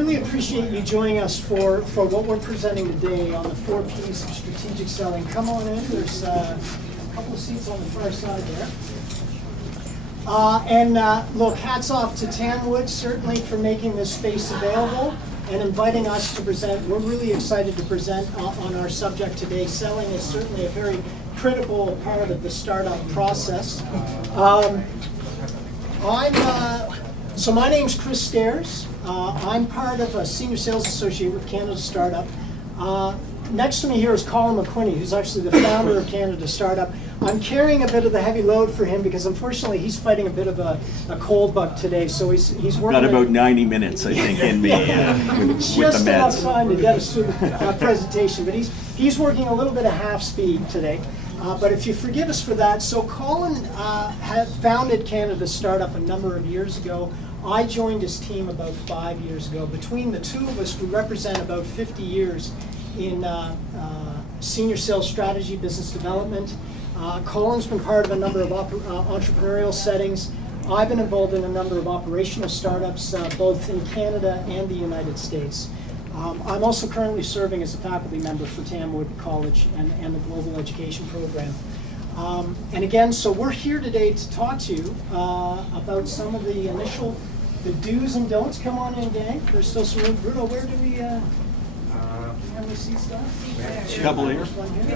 Really appreciate you joining us for what we're presenting today on the 4P's of strategic selling. Come on in, there's a couple of seats on the far side there. Look, hats off to Tamwood, certainly, for making this space available and inviting us to present. We're really excited to present on our subject today. Selling is certainly a very critical part of the startup process. So my name's Chris Stairs. I'm part of a senior sales associate with Canada Startup. Next to me here is Colin McWhinnie, who's actually the founder of Canada Startup. I'm carrying a bit of the heavy load for him because unfortunately he's fighting a bit of a cold bug today, so he's working. Got about 90 minutes, I think, in me with just the enough meds. time to get us through the presentation, but he's working a little bit of half speed today. But if you forgive us for that, so Colin had founded Canada Startup a number of years ago. I joined his team about 5 years ago. Between the two of us, we represent about 50 years in senior sales strategy, business development. Colin's been part of a number of entrepreneurial settings. I've been involved in a number of operational startups, both in Canada and the United States. I'm also currently serving as a faculty member for Tamwood College and the Global Education Program. And again, so we're here today to talk to you about some of the initial, the do's and don'ts. Come on in, gang. There's still some room. Bruno, where do we, how many seats left? Couple here.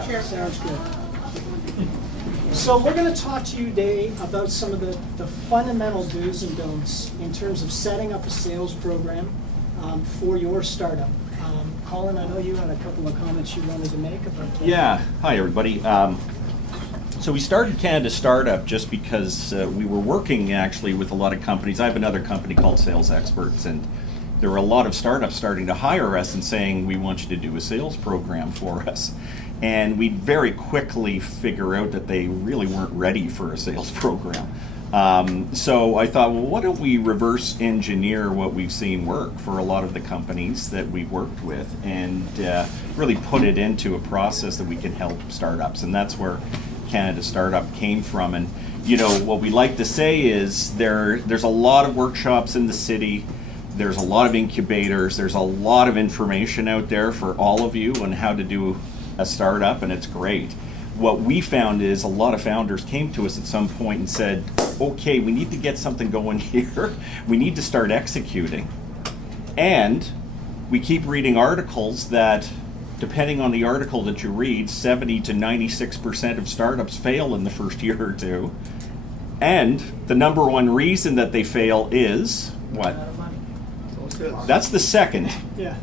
Sure. Sounds good. So we're going to talk to you today about some of the fundamental do's and don'ts in terms of setting up a sales program for your startup. Colin, I know you had a couple of comments you wanted to make about that. Yeah, hi everybody. So we started Canada Startup just because we were working actually with a lot of companies. I have another company called Sales Experts, and there were a lot of startups starting to hire us and saying, we want you to do a sales program for us. And we very quickly figure out that they really weren't ready for a sales program. So I thought, well, why don't we reverse engineer what we've seen work for a lot of the companies that we've worked with and really put it into a process that we can help startups. And that's where Canada Startup came from. And you know, what we like to say is there's a lot of workshops in the city. There's a lot of incubators. There's a lot of information out there for all of you on how to do a startup, and it's great. What we found is a lot of founders came to us at some point and said, okay, we need to get something going here. We need to start executing. And we keep reading articles that, depending on the article that you read, 70 to 96% of startups fail in the first year or two. And the number one reason that they fail is what? That's the second. Yeah.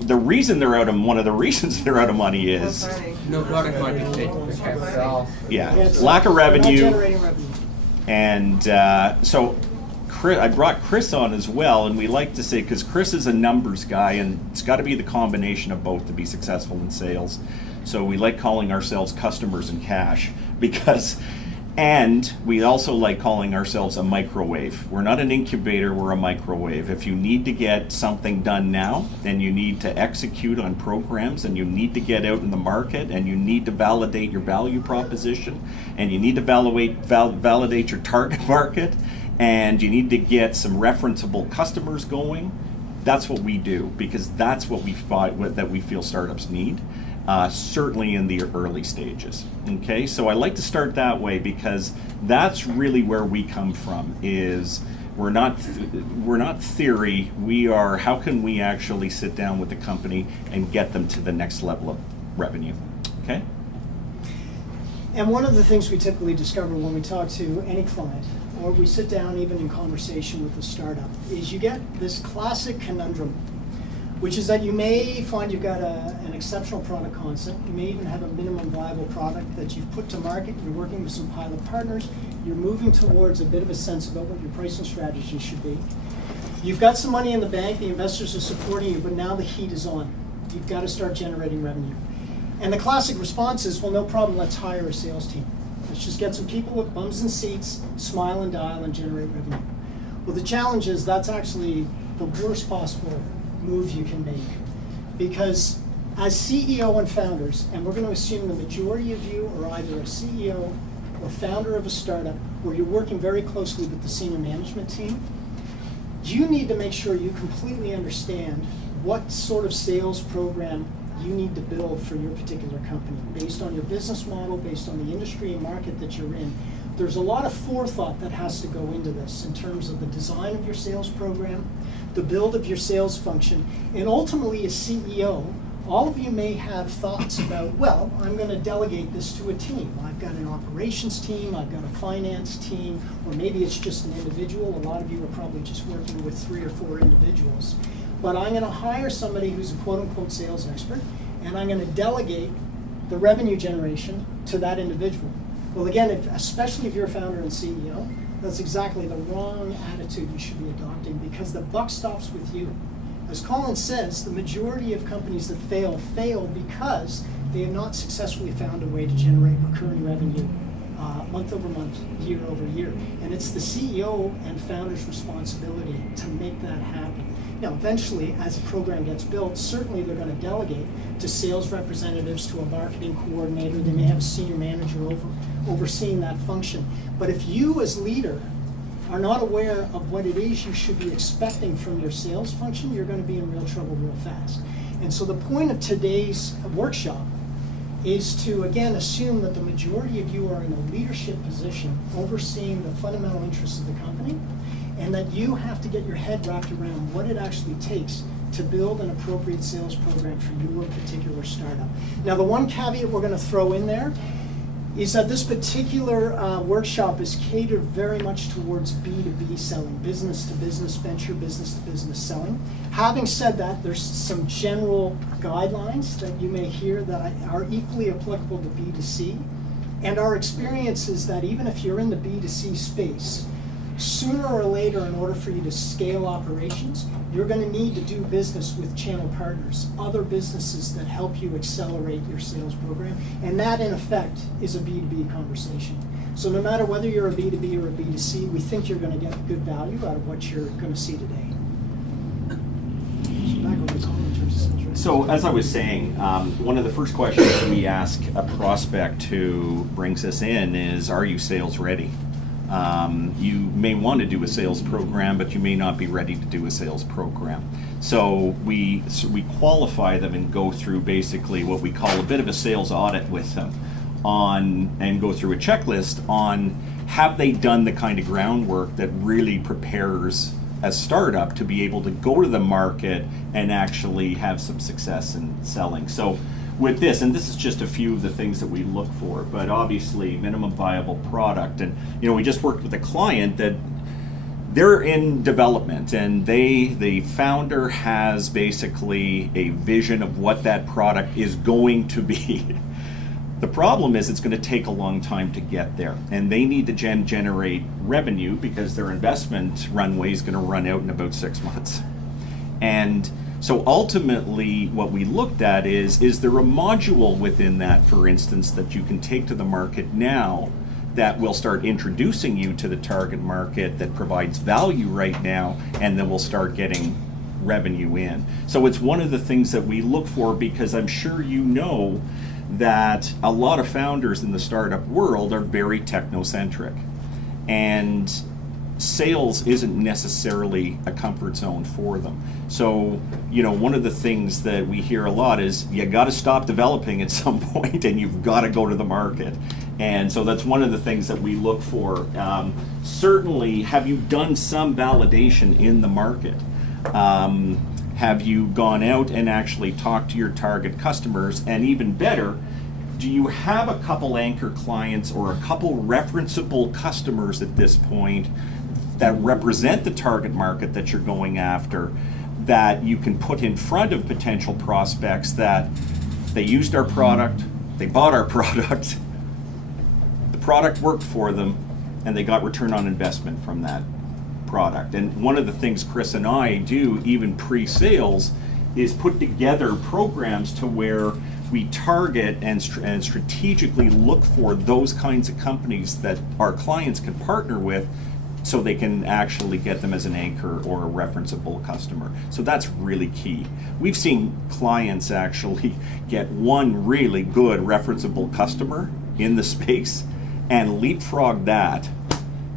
The reason they're out of, one of the reasons they're out of money is no product market fit. lack of revenue. Not generating revenue. And so I brought Chris on as well, and we like to say, because Chris is a numbers guy, and it's got to be the combination of both to be successful in sales. So we like calling ourselves customers in cash, and we also like calling ourselves a microwave. We're not an incubator, we're a microwave. If you need to get something done now, and you need to execute on programs, and you need to get out in the market, and you need to validate your value proposition, and you need to validate your target market, and you need to get some referenceable customers going, that's what we do, because that's what we feel startups need. Certainly in the early stages. Okay, so I like to start that way because that's really where we come from. Is we're not theory. We are, how can we actually sit down with the company and get them to the next level of revenue? Okay. And one of the things we typically discover when we talk to any client, or we sit down even in conversation with a startup, is you get this classic conundrum, which is that you may find you've got an exceptional product concept. You may even have a minimum viable product that you've put to market. You're working with some pilot partners. You're moving towards a bit of a sense about what your pricing strategy should be. You've got some money in the bank. The investors are supporting you, but now the heat is on. You've got to start generating revenue. And the classic response is, well, no problem, let's hire a sales team. Let's just get some people with bums and seats, smile and dial, and generate revenue. Well, the challenge is that's actually the worst possible move you can make, because as CEO and founders, and we're going to assume the majority of you are either a CEO or founder of a startup where you're working very closely with the senior management team, you need to make sure you completely understand what sort of sales program you need to build for your particular company based on your business model, based on the industry and market that you're in. There's a lot of forethought that has to go into this in terms of the design of your sales program, the build of your sales function, and ultimately as CEO, all of you may have thoughts about, well, I'm going to delegate this to a team. I've got an operations team, I've got a finance team, or maybe it's just an individual. A lot of you are probably just working with 3 or 4 individuals. But I'm going to hire somebody who's a quote-unquote sales expert, and I'm going to delegate the revenue generation to that individual. Well, again, especially if you're a founder and CEO, that's exactly the wrong attitude you should be adopting, because the buck stops with you. As Colin says, the majority of companies that fail because they have not successfully found a way to generate recurring revenue month over month, year over year. And it's the CEO and founder's responsibility to make that happen. Now, eventually, as a program gets built, certainly they're going to delegate to sales representatives, to a marketing coordinator. They may have a senior manager overseeing that function. But if you as leader are not aware of what it is you should be expecting from your sales function, you're going to be in real trouble real fast. And so the point of today's workshop is to, again, assume that the majority of you are in a leadership position overseeing the fundamental interests of the company, and that you have to get your head wrapped around what it actually takes to build an appropriate sales program for your particular startup. Now, the one caveat we're going to throw in there is that this particular workshop is catered very much towards B2B selling, business-to-business venture, business-to-business selling. Having said that, there's some general guidelines that you may hear that are equally applicable to B2C. And our experience is that even if you're in the B2C space, sooner or later, in order for you to scale operations, you're going to need to do business with channel partners, other businesses that help you accelerate your sales program. And that, in effect, is a B2B conversation. So no matter whether you're a B2B or a B2C, we think you're going to get good value out of what you're going to see today. So back over to Colin in terms of sales reps. So as I was saying, one of the first questions that we ask a prospect who brings us in is, are you sales ready? You may want to do a sales program, but you may not be ready to do a sales program. So we qualify them and go through basically what we call a bit of a sales audit with them and go through a checklist on, have they done the kind of groundwork that really prepares a startup to be able to go to the market and actually have some success in selling. So with this, and this is just a few of the things that we look for, but obviously minimum viable product. And we just worked with a client that they're in development, and the founder has basically a vision of what that product is going to be. The problem is it's going to take a long time to get there, and they need to generate revenue because their investment runway is going to run out in about 6 months. And so ultimately what we looked at is there a module within that, for instance, that you can take to the market now that will start introducing you to the target market that provides value right now, and then we'll start getting revenue in. So it's one of the things that we look for, because I'm sure you know that a lot of founders in the startup world are very technocentric, and sales isn't necessarily a comfort zone for them. So, one of the things that we hear a lot is you got to stop developing at some point and you've got to go to the market. And so that's one of the things that we look for. Certainly, have you done some validation in the market? Have you gone out and actually talked to your target customers? And even better, do you have a couple anchor clients or a couple referenceable customers at this point that represent the target market that you're going after, that you can put in front of potential prospects that they used our product, they bought our product, the product worked for them, and they got return on investment from that product? And one of the things Chris and I do, even pre-sales, is put together programs to where we target and strategically look for those kinds of companies that our clients can partner with, so they can actually get them as an anchor or a referenceable customer. So that's really key. We've seen clients actually get one really good referenceable customer in the space and leapfrog that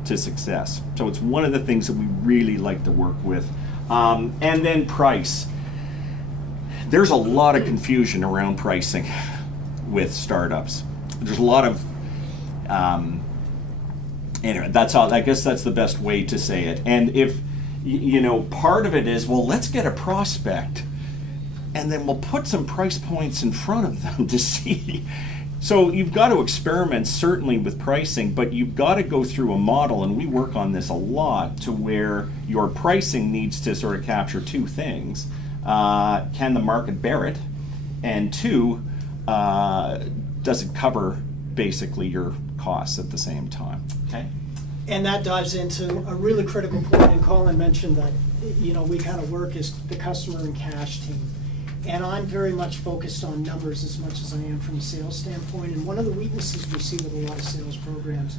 to success. So it's one of the things that we really like to work with. And then price. There's a lot of confusion around pricing with startups. There's a lot of, anyway, that's all, I guess that's the best way to say it. And if, part of it is, well, let's get a prospect and then we'll put some price points in front of them to see. So you've got to experiment certainly with pricing, but you've got to go through a model, and we work on this a lot, to where your pricing needs to sort of capture two things. Can the market bear it? And two, does it cover basically your costs at the same time? Okay. And that dives into a really critical point, and Colin mentioned that, we kind of work as the customer and cash team. And I'm very much focused on numbers as much as I am from a sales standpoint. And one of the weaknesses we see with a lot of sales programs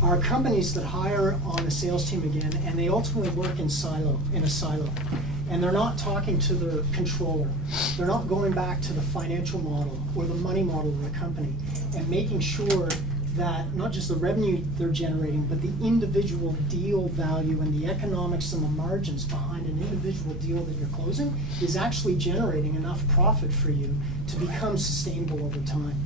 are companies that hire on a sales team again, and they ultimately work in a silo. And they're not talking to the controller. They're not going back to the financial model or the money model of the company and making sure that not just the revenue they're generating, but the individual deal value and the economics and the margins behind an individual deal that you're closing is actually generating enough profit for you to become sustainable over time.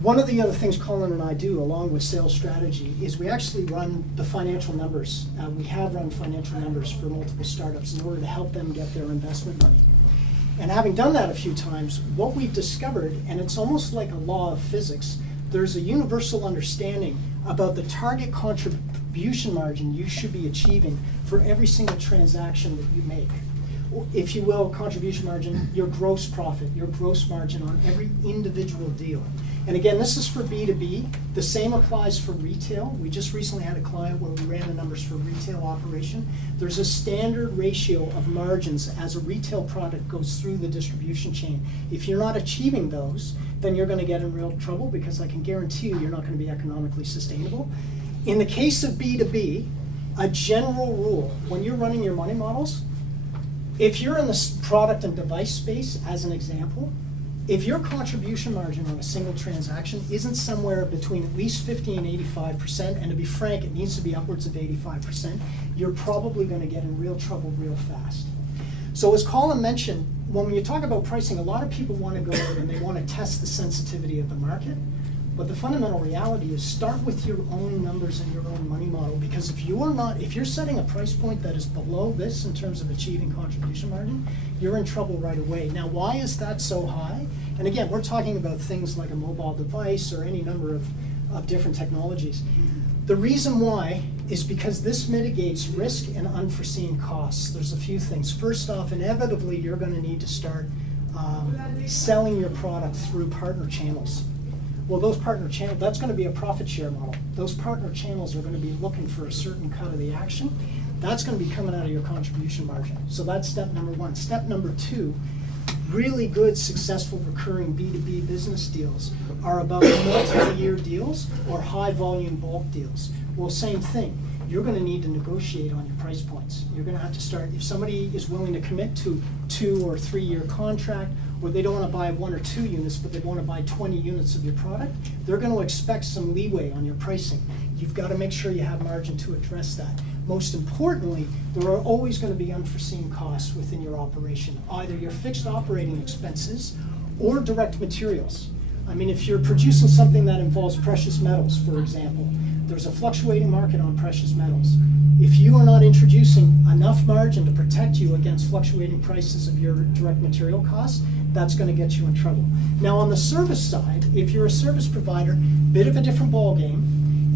One of the other things Colin and I do, along with sales strategy, is we actually run the financial numbers. We have run financial numbers for multiple startups in order to help them get their investment money. And having done that a few times, what we've discovered, and it's almost like a law of physics, there's a universal understanding about the target contribution margin you should be achieving for every single transaction that you make. If you will, contribution margin, your gross profit, your gross margin on every individual deal. And again, this is for B2B. The same applies for retail. We just recently had a client where we ran the numbers for retail operation. There's a standard ratio of margins as a retail product goes through the distribution chain. If you're not achieving those, then you're going to get in real trouble, because I can guarantee you're not going to be economically sustainable. In the case of B2B, a general rule, when you're running your money models, if you're in the product and device space, as an example, if your contribution margin on a single transaction isn't somewhere between at least 50 and 85%, and to be frank, it needs to be upwards of 85%, you're probably going to get in real trouble real fast. So as Colin mentioned, when you talk about pricing, a lot of people want to go out and they want to test the sensitivity of the market. But the fundamental reality is start with your own numbers and your own money model, because if you're setting a price point that is below this in terms of achieving contribution margin, you're in trouble right away. Now, why is that so high? And again, we're talking about things like a mobile device or any number of different technologies. The reason why is because this mitigates risk and unforeseen costs. There's a few things. First off, inevitably, you're going to need to start selling your product through partner channels. Well, those partner channels, that's going to be a profit share model. Those partner channels are going to be looking for a certain cut of the action. That's going to be coming out of your contribution margin. So that's step number one. Step number two, really good, successful, recurring B2B business deals are about multi-year deals or high volume bulk deals. Well, same thing. You're going to need to negotiate on your price points. You're going to have to start, if somebody is willing to commit to 2 or 3 year contract, or they don't want to buy 1 or 2 units, but they want to buy 20 units of your product, they're going to expect some leeway on your pricing. You've got to make sure you have margin to address that. Most importantly, there are always going to be unforeseen costs within your operation, either your fixed operating expenses or direct materials. I mean, if you're producing something that involves precious metals, for example, there's a fluctuating market on precious metals. If you are not introducing enough margin to protect you against fluctuating prices of your direct material costs, that's going to get you in trouble. Now, on the service side, if you're a service provider, bit of a different ballgame,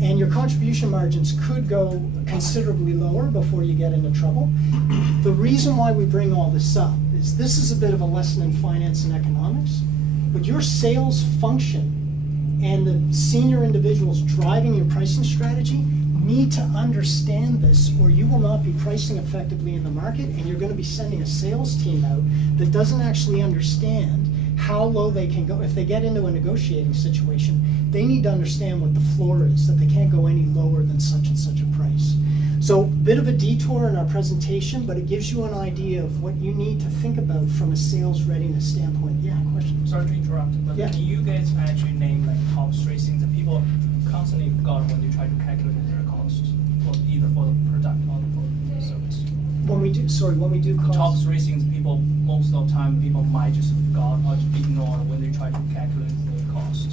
and your contribution margins could go considerably lower before you get into trouble. The reason why we bring all this up is this is a bit of a lesson in finance and economics, but your sales function and the senior individuals driving your pricing strategy need to understand this, or you will not be pricing effectively in the market, and you're going to be sending a sales team out that doesn't actually understand how low they can go. If they get into a negotiating situation, they need to understand what the floor is, that they can't go any lower than such and such a price. So, bit of a detour in our presentation, but it gives you an idea of what you need to think about from a sales readiness standpoint. Yeah, question? Sorry to interrupt, but yeah. You guys actually name like top 3 things that people constantly forgot when they try to calculate their cost for either for the product or for the service. When we do The cost. top three things people, most of the time, people might just forgot or just ignore when they try to calculate the cost.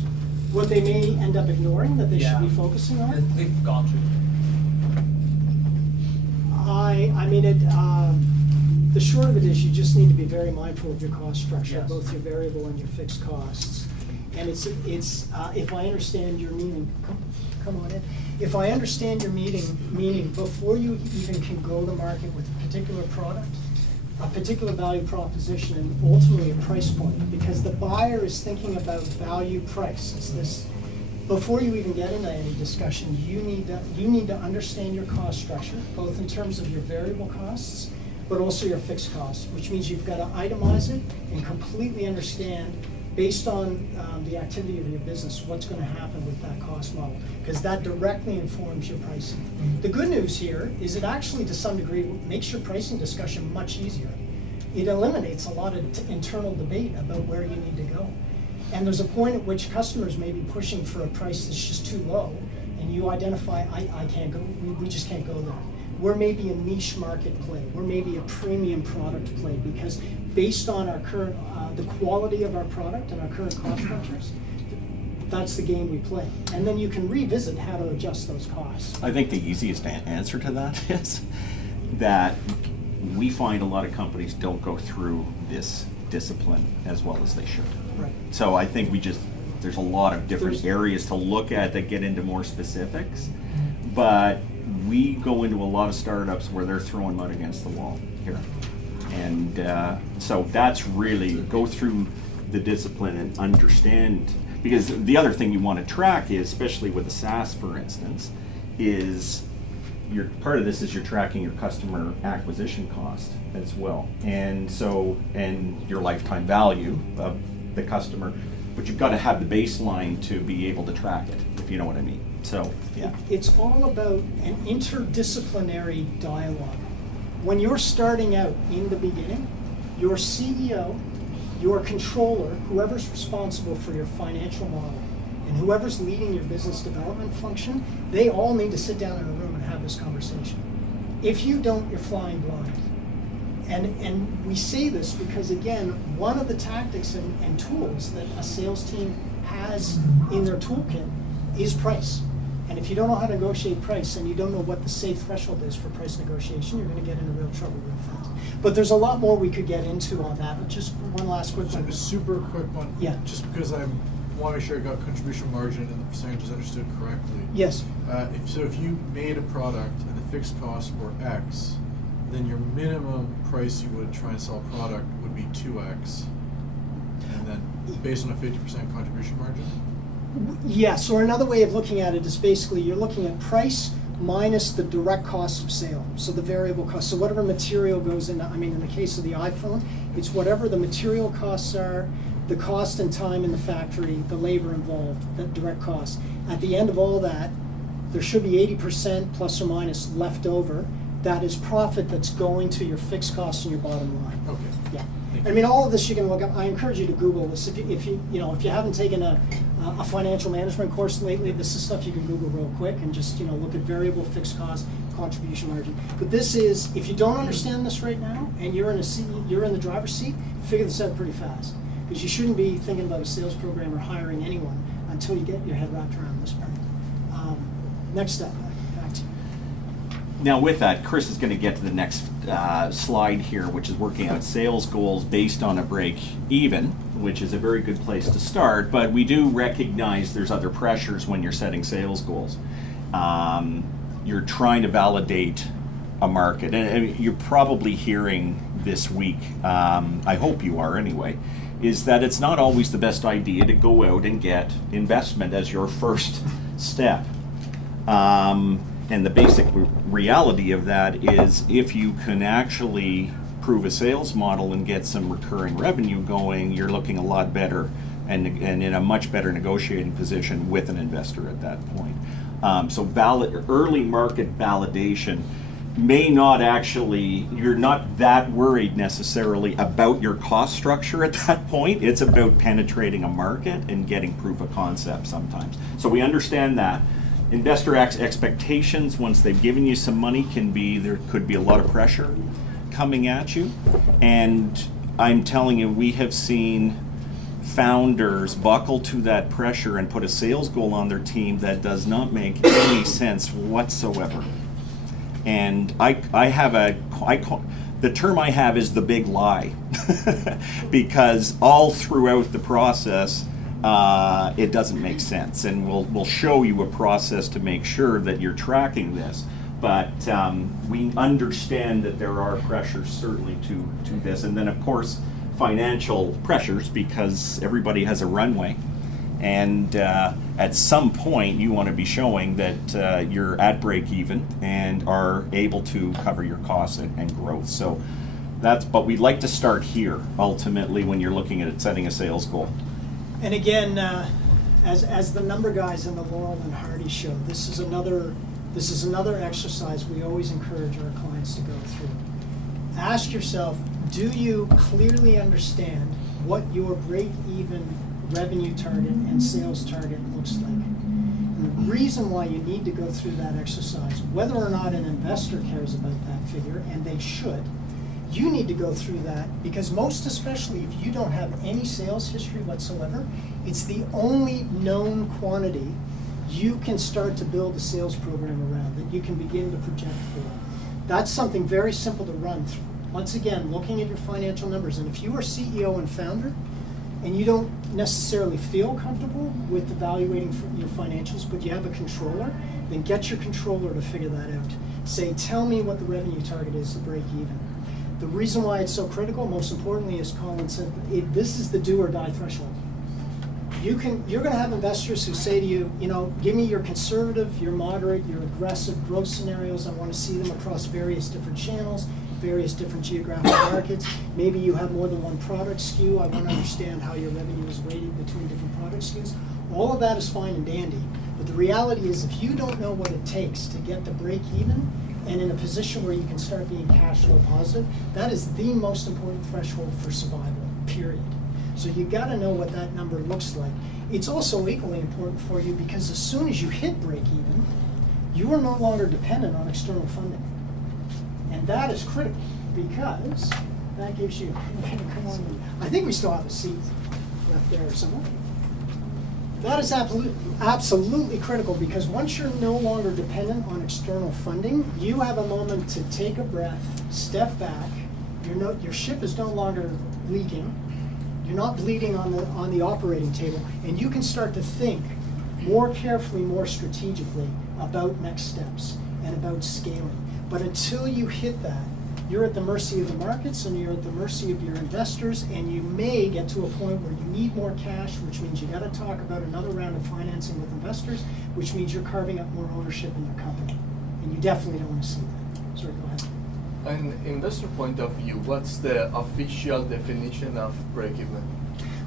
What they may end up ignoring that they should be Yeah. focusing on? They forgot to. I mean, the short of it is you just need to be very mindful of your cost structure, Yes. both your variable and your fixed costs. And it's if I understand your meaning, come on in. If I understand your meaning, before you even can go to market with a particular product, a particular value proposition, and ultimately a price point, because the buyer is thinking about value price. It's this. Before you even get into any discussion, you need to understand your cost structure, both in terms of your variable costs, but also your fixed costs, which means you've got to itemize it and completely understand, based on the activity of your business, what's going to happen with that cost model, because that directly informs your pricing. The good news here is it actually, to some degree, makes your pricing discussion much easier. It eliminates a lot of internal debate about where you need to go. And there's a point at which customers may be pushing for a price that's just too low, and you identify, I can't go, we just can't go there. We're maybe a niche market play, we're maybe a premium product play, because based on our current, the quality of our product and our current cost structures, that's the game we play. And then you can revisit how to adjust those costs. I think the easiest answer to that is that we find a lot of companies don't go through this discipline as well as they should. Right. So I think there's a lot of different areas to look at that get into more specifics, but we go into a lot of startups where they're throwing mud against the wall here. And so that's really, go through the discipline and understand, because the other thing you want to track is, especially with a SaaS, for instance, is part of this is you're tracking your customer acquisition cost as well. And so, and your lifetime value of the customer, but you've got to have the baseline to be able to track it, if you know what I mean. So, yeah. It's all about an interdisciplinary dialogue. When you're starting out in the beginning, your CEO, your controller, whoever's responsible for your financial model, and whoever's leading your business development function, they all need to sit down in a room and have this conversation. If you don't, you're flying blind. And we say this because, again, one of the tactics and tools that a sales team has in their toolkit is price. And if you don't know how to negotiate price and you don't know what the safe threshold is for price negotiation, you're going to get into real trouble real fast. But there's a lot more we could get into on that. Just one last quick one. A super quick one. Yeah. Just because I want to make sure I got contribution margin and the percentages understood correctly. Yes. If you made a product and the fixed costs were X, then your minimum price you would try and sell a product would be 2X. And then based on a 50% contribution margin? Yes, or another way of looking at it is basically you're looking at price minus the direct cost of sale, so the variable cost. So whatever material goes in, in the case of the iPhone, it's whatever the material costs are, the cost and time in the factory, the labor involved, that direct cost. At the end of all that, there should be 80% plus or minus left over. That is profit that's going to your fixed costs and your bottom line. Okay. Yeah. Thank you. All of this you can look up. I encourage you to Google this. If you haven't taken a financial management course lately, this is stuff you can Google real quick and just look at variable, fixed cost, contribution margin. But this is, if you don't understand this right now and you're in the driver's seat, figure this out pretty fast, because you shouldn't be thinking about a sales program or hiring anyone until you get your head wrapped around this part. Next up, back to you. Now with that, Chris is going to get to the next slide here, which is working out sales goals based on a break even, which is a very good place to start, but we do recognize there's other pressures when you're setting sales goals. You're trying to validate a market, and you're probably hearing this week, I hope you are anyway, is that it's not always the best idea to go out and get investment as your first step. And the basic reality of that is if you can actually prove a sales model and get some recurring revenue going, you're looking a lot better and in a much better negotiating position with an investor at that point. So early market validation may not actually, you're not that worried necessarily about your cost structure at that point. It's about penetrating a market and getting proof of concept sometimes. So we understand that. Investor expectations, once they've given you some money, there could be a lot of pressure coming at you. And I'm telling you, we have seen founders buckle to that pressure and put a sales goal on their team that does not make any sense whatsoever. And the term I have is the big lie, because all throughout the process, it doesn't make sense. And we'll show you a process to make sure that you're tracking this. But we understand that there are pressures certainly to this. And then, of course, financial pressures, because everybody has a runway. And at some point, you want to be showing that you're at break even and are able to cover your costs and growth. So but we'd like to start here, ultimately, when you're looking at setting a sales goal. And again, as the number guys in the Laurel and Hardy show, this is another exercise we always encourage our clients to go through. Ask yourself, do you clearly understand what your break-even revenue target and sales target looks like? And the reason why you need to go through that exercise, whether or not an investor cares about that figure, and they should, you need to go through that because most especially if you don't have any sales history whatsoever, it's the only known quantity you can start to build a sales program around that you can begin to project for. That's something very simple to run through. Once again, looking at your financial numbers, and if you are CEO and founder and you don't necessarily feel comfortable with evaluating your financials, but you have a controller, then get your controller to figure that out. Say, tell me what the revenue target is to break even. The reason why it's so critical, most importantly, as Colin said, this is the do or die threshold. You're going to have investors who say to you, give me your conservative, your moderate, your aggressive growth scenarios. I want to see them across various different channels, various different geographic markets. Maybe you have more than one product SKU. I want to understand how your revenue is weighted between different product SKUs. All of that is fine and dandy, but the reality is if you don't know what it takes to get to break even and in a position where you can start being cash flow positive, that is the most important threshold for survival, period. So you got to know what that number looks like. It's also equally important for you because as soon as you hit break even, you are no longer dependent on external funding. And that is critical because that gives you, I think we still have a seat left there somewhere. That is absolutely critical because once you're no longer dependent on external funding, you have a moment to take a breath, step back. Your ship is no longer leaking. You're not bleeding on the operating table, and you can start to think more carefully, more strategically about next steps and about scaling. But until you hit that, you're at the mercy of the markets and you're at the mercy of your investors, and you may get to a point where you need more cash, which means you got to talk about another round of financing with investors, which means you're carving up more ownership in your company. And you definitely don't want to see that. Sorry, go ahead. An investor point of view, what's the official definition of break-even?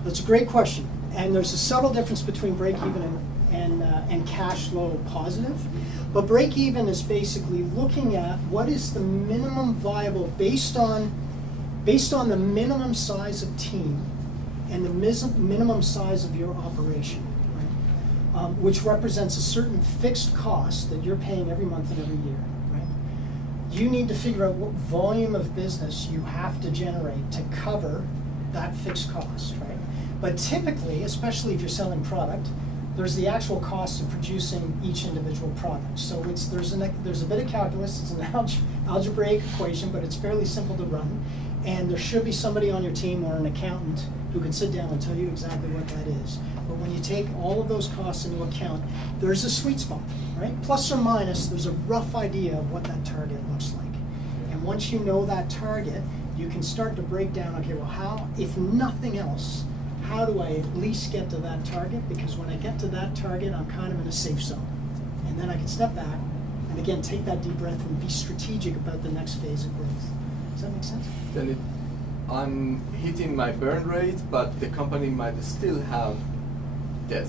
That's a great question. And there's a subtle difference between break-even and cash flow positive. But break-even is basically looking at what is the minimum viable based on the minimum size of team and the minimum size of your operation, right? Which represents a certain fixed cost that you're paying every month and every year. You need to figure out what volume of business you have to generate to cover that fixed cost, right? But typically, especially if you're selling product, there's the actual cost of producing each individual product. So there's a bit of calculus, it's an algebraic equation, but it's fairly simple to run. And there should be somebody on your team or an accountant who can sit down and tell you exactly what that is. But when you take all of those costs into account, there's a sweet spot, right? Plus or minus, there's a rough idea of what that target looks like. And once you know that target, you can start to break down, okay, well, how, if nothing else, how do I at least get to that target? Because when I get to that target, I'm kind of in a safe zone. And then I can step back and again, take that deep breath and be strategic about the next phase of growth. Does that make sense? Then I'm hitting my burn rate, but the company might still have debt.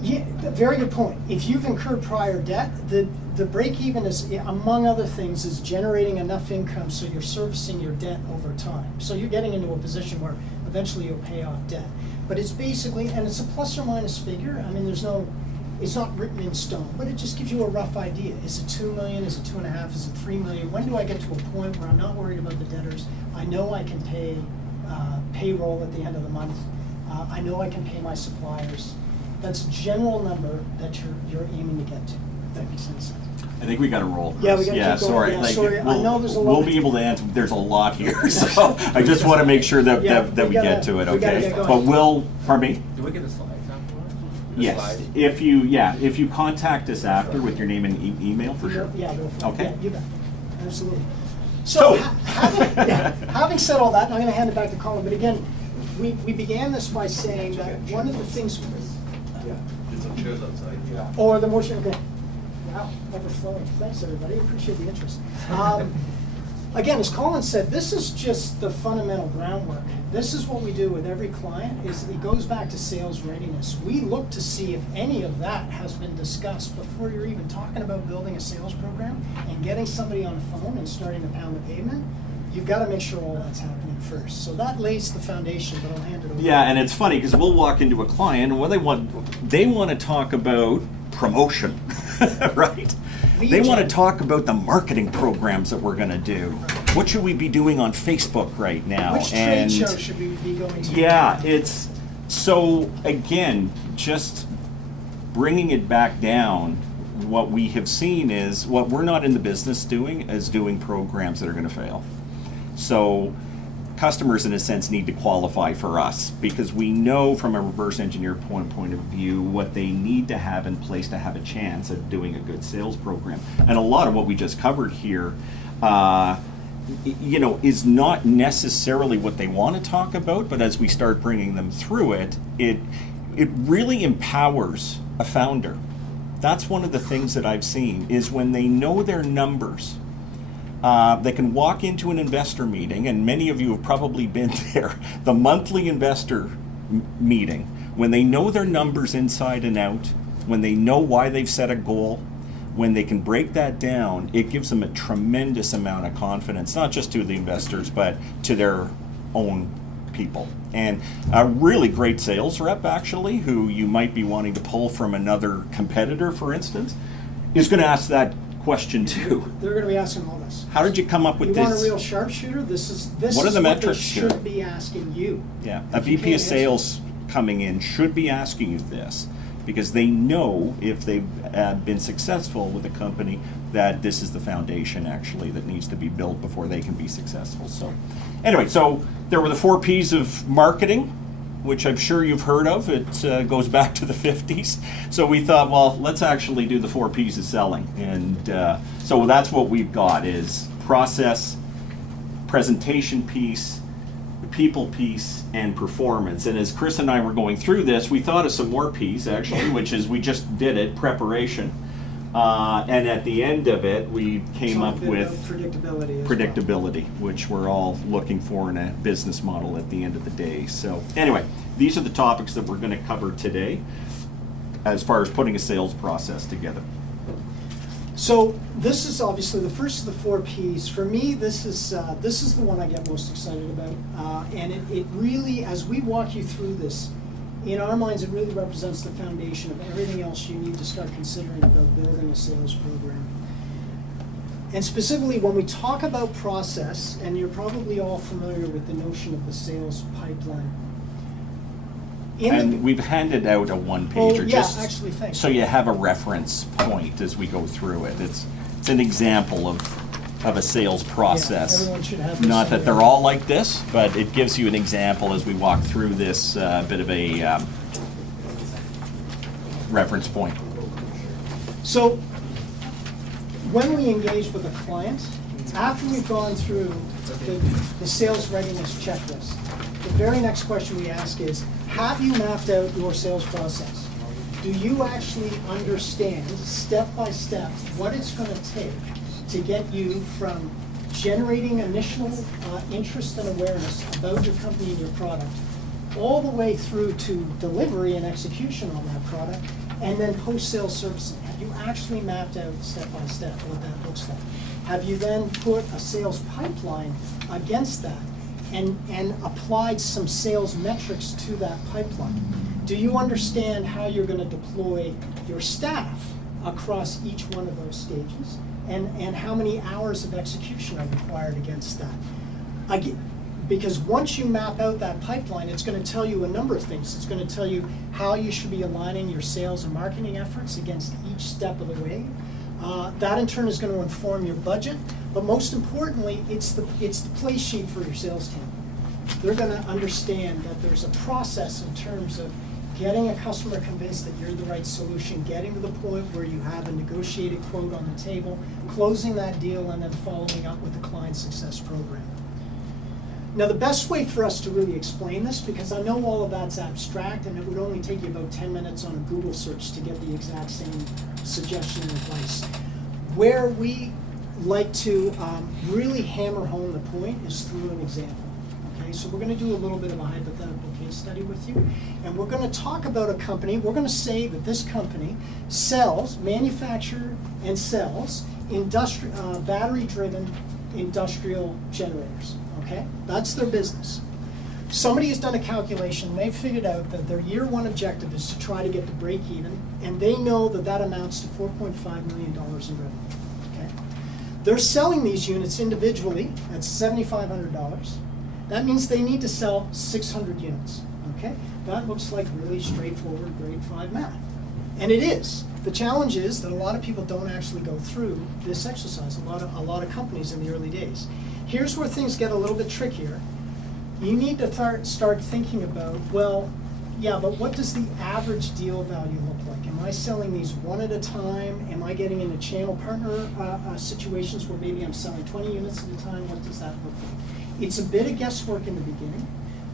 Yeah, very good point. If you've incurred prior debt, the break-even is, among other things, is generating enough income so you're servicing your debt over time. So you're getting into a position where eventually you'll pay off debt. But it's basically, and it's a plus or minus figure. I mean, there's no it's not written in stone, but it just gives you a rough idea. Is it 2 million? Is it 2.5? Is it 3 million? When do I get to a point where I'm not worried about the debtors? I know I can pay payroll at the end of the month. I know I can pay my suppliers. That's a general number that you're aiming to get to, if that makes any sense. I think we got to roll. Yeah, we gotta Yeah, keep going. sorry. Yeah, Like, sorry. I we'll, know there's a lot we'll of- be able to answer. There's a lot here, so I just want to make sure that Yeah, that we gotta- get to it. we gotta Okay, get going. but we'll. Pardon me. Do we get the slides afterwards? The Yes. slides? If you contact us after with your name and email, for sure. Yeah, go for it. Okay. Yeah, you bet. Absolutely. So- Having said all that, and I'm going to hand it back to Colin, but again, we began this by saying that one of the things, There's some chairs outside. Yeah. or the motion, okay. Wow, overflowing. Thanks, everybody. Appreciate the interest. Again, as Colin said, this is just the fundamental groundwork. This is what we do with every client, is it goes back to sales readiness. We look to see if any of that has been discussed before you're even talking about building a sales program and getting somebody on the phone and starting to pound the pavement. You've got to make sure all that's happening first. So that lays the foundation, but I'll hand it over. Yeah, and it's funny because we'll walk into a client and what they want to talk about promotion, right? Lead They want to gen. talk about the marketing programs that we're going to do. What should we be doing on Facebook right now? Which trade show should we be going to? Yeah, it's so again, just bringing it back down. What we have seen is what we're not in the business doing is doing programs that are going to fail. So customers, in a sense, need to qualify for us because we know from a reverse engineer point of view what they need to have in place to have a chance at doing a good sales program. And a lot of what we just covered here, is not necessarily what they want to talk about, but as we start bringing them through it, it really empowers a founder. That's one of the things that I've seen is when they know their numbers. They can walk into an investor meeting, and many of you have probably been there, the monthly investor meeting, when they know their numbers inside and out, when they know why they've set a goal, when they can break that down, it gives them a tremendous amount of confidence, not just to the investors, but to their own people. And a really great sales rep, actually, who you might be wanting to pull from another competitor, for instance, is going to ask that question too. They're going to be asking all this. How did you come up with You this? want a real sharpshooter? This is What are the they metrics should here? be asking you. Yeah, a If you VP can't of sales coming in should be asking you this because they know if they've been successful with a company that this is the foundation actually that needs to be built before they can be successful. So anyway, so there were the 4P's of marketing, which I'm sure you've heard of. It goes back to the 50s. So we thought, well, let's actually do the 4P's of selling. And so that's what we've got is process, presentation piece, people piece, and performance. And as Chris and I were going through this, we thought of some more P's actually, which is we just did it, preparation. And at the end of it, we came Talk up a bit with about predictability. as predictability, which we're all looking for in a business model at the end of the day. So anyway, these are the topics that we're going to cover today as far as putting a sales process together. So this is obviously the first of the 4 Ps. For me, this is the one I get most excited about, and it really, as we walk you through this, in our minds, it really represents the foundation of everything else you need to start considering about building a sales program. And specifically, when we talk about process, and you're probably all familiar with the notion of the sales pipeline. And we've handed out a one-pager yeah, just actually, thanks. so you have a reference point as we go through it. It's an example of a sales process. everyone should have this Not that somewhere. they're all like this, but it gives you an example as we walk through this bit of a reference point. So when we engage with a client, after we've gone through the sales readiness checklist, the very next question we ask is, have you mapped out your sales process? Do you actually understand step by step what it's going to take to get you from generating initial interest and awareness about your company and your product, all the way through to delivery and execution on that product, and then post-sales servicing? Have you actually mapped out step by step what that looks like? Have you then put a sales pipeline against that and applied some sales metrics to that pipeline Do you understand how you're going to deploy your staff across each one of those stages? And how many hours of execution are required against that? Because once you map out that pipeline, it's going to tell you a number of things. It's going to tell you how you should be aligning your sales and marketing efforts against each step of the way. That in turn is going to inform your budget, but most importantly, it's the play sheet for your sales team. They're going to understand that there's a process in terms of getting a customer convinced that you're the right solution, getting to the point where you have a negotiated quote on the table, closing that deal, and then following up with the client success program. Now, the best way for us to really explain this, because I know all of that's abstract and it would only take you about 10 minutes on a Google search to get the exact same suggestion and advice. Where we like to really hammer home the point is through an example. Okay, so we're going to do a little bit of a hypothetical case study with you, and we're going to talk about a company. We're going to say that this company manufactures and sells battery-driven industrial generators. Okay, that's their business. Somebody has done a calculation. They've figured out that their year one objective is to try to get to break even, and they know that that amounts to $4.5 million in revenue. Okay, they're selling these units individually at $7,500. That means they need to sell 600 units. Okay, that looks like really straightforward grade 5 math, and it is. The challenge is that a lot of people don't actually go through this exercise. A lot of companies in the early days. Here's where things get a little bit trickier. You need to start thinking about, well, yeah, but what does the average deal value look like? Am I selling these one at a time? Am I getting into channel partner situations where maybe I'm selling 20 units at a time? What does that look like? It's a bit of guesswork in the beginning,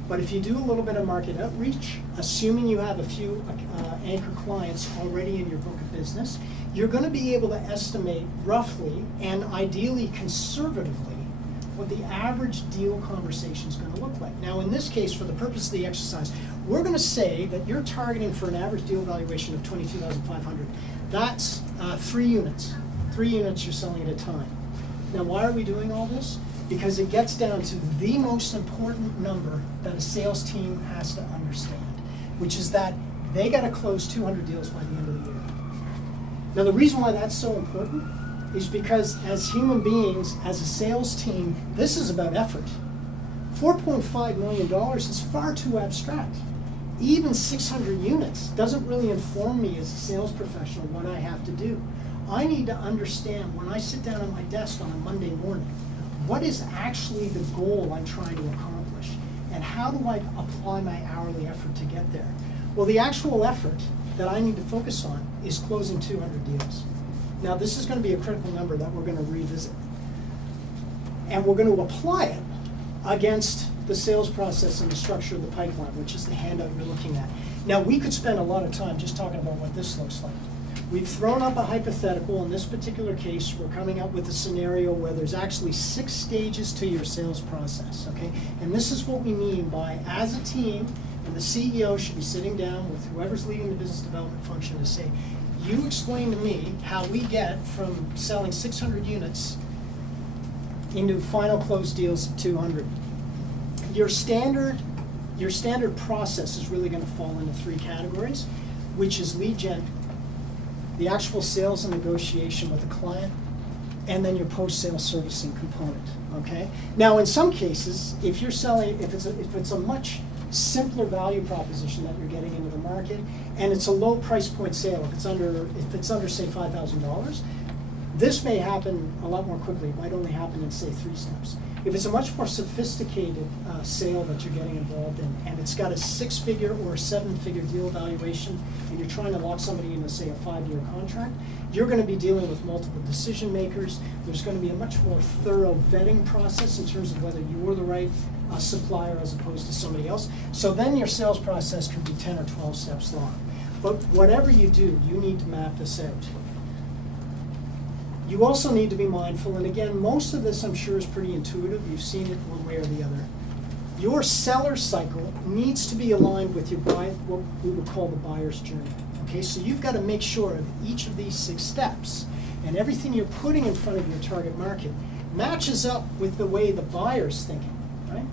but if you do a little bit of market outreach, assuming you have a few anchor clients already in your book of business, you're going to be able to estimate roughly and ideally conservatively what the average deal conversation is going to look like. Now, in this case, for the purpose of the exercise, we're going to say that you're targeting for an average deal valuation of $22,500. That's 3 units. 3 units you're selling at a time. Now, why are we doing all this? Because it gets down to the most important number that a sales team has to understand, which is that they got to close 200 deals by the end of the year. Now, the reason why that's so important is because as human beings, as a sales team, this is about effort. $4.5 million is far too abstract. Even 600 units doesn't really inform me as a sales professional what I have to do. I need to understand when I sit down at my desk on a Monday morning, what is actually the goal I'm trying to accomplish? And how do I apply my hourly effort to get there? Well, the actual effort that I need to focus on is closing 200 deals. Now, this is going to be a critical number that we're going to revisit. And we're going to apply it against the sales process and the structure of the pipeline, which is the handout you're looking at. Now, we could spend a lot of time just talking about what this looks like. We've thrown up a hypothetical. In this particular case, we're coming up with a scenario where there's actually 6 stages to your sales process, okay? And this is what we mean by, as a team, and the CEO should be sitting down with whoever's leading the business development function to say, you explain to me how we get from selling 600 units into final close deals of 200. Your standard process is really going to fall into 3 categories, which is lead gen, the actual sales and negotiation with the client, and then your post-sale servicing component. Okay. Now, in some cases, if you're selling, if it's a much simpler value proposition that you're getting into the market, and it's a low price point sale, if it's under say $5,000, this may happen a lot more quickly. It might only happen in say 3 steps. If it's a much more sophisticated sale that you're getting involved in, and it's got a 6-figure or a 7-figure deal valuation, and you're trying to lock somebody into say a 5-year contract, you're going to be dealing with multiple decision makers. There's going to be a much more thorough vetting process in terms of whether you're the right supplier as opposed to somebody else. So then your sales process could be 10 or 12 steps long. But whatever you do, you need to map this out. You also need to be mindful, and again, most of this I'm sure is pretty intuitive. You've seen it one way or the other. Your seller cycle needs to be aligned with your what we would call the buyer's journey. Okay, so you've got to make sure that each of these 6 steps and everything you're putting in front of your target market matches up with the way the buyer's thinking, right?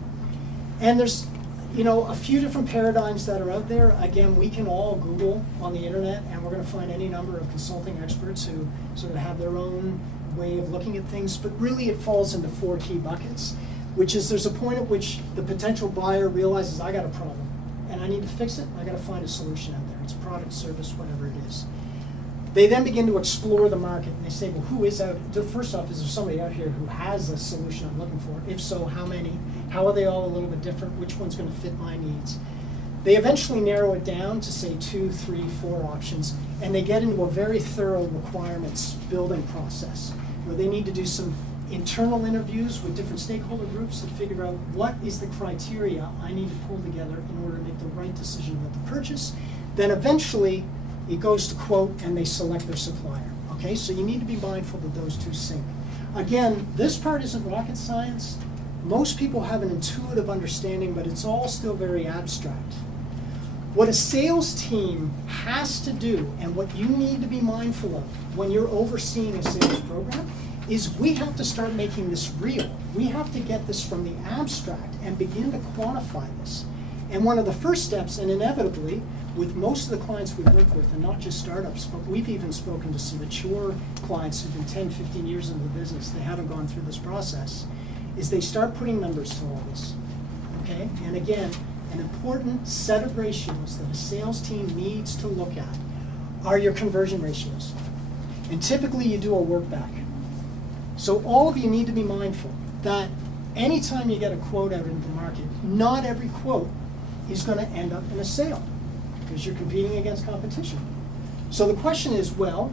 And there's you know, a few different paradigms that are out there. Again, we can all Google on the internet, and we're going to find any number of consulting experts who sort of have their own way of looking at things, but really it falls into 4 key buckets, which is there's a point at which the potential buyer realizes I got a problem, and I need to fix it, and I got to find a solution out there. It's a product, service, whatever it is. They then begin to explore the market, and they say, well, who is out? First off, is there somebody out here who has a solution I'm looking for? If so, how many? How are they all a little bit different? Which one's going to fit my needs? They eventually narrow it down to, say, 2, 3, 4 options, and they get into a very thorough requirements building process, where they need to do some internal interviews with different stakeholder groups to figure out what is the criteria I need to pull together in order to make the right decision about the purchase. Then eventually, it goes to quote, and they select their supplier. Okay, so you need to be mindful that those two sync. Again, this part isn't rocket science. Most people have an intuitive understanding, but it's all still very abstract. What a sales team has to do, and what you need to be mindful of when you're overseeing a sales program, is we have to start making this real. We have to get this from the abstract and begin to quantify this. And one of the first steps, and inevitably, with most of the clients we work with, and not just startups, but we've even spoken to some mature clients who've been 10, 15 years into the business, they haven't gone through this process, is they start putting numbers to all this, okay? And again, an important set of ratios that a sales team needs to look at are your conversion ratios. And typically you do a work back. So all of you need to be mindful that anytime you get a quote out into the market, not every quote is going to end up in a sale, because you're competing against competition. So the question is, well,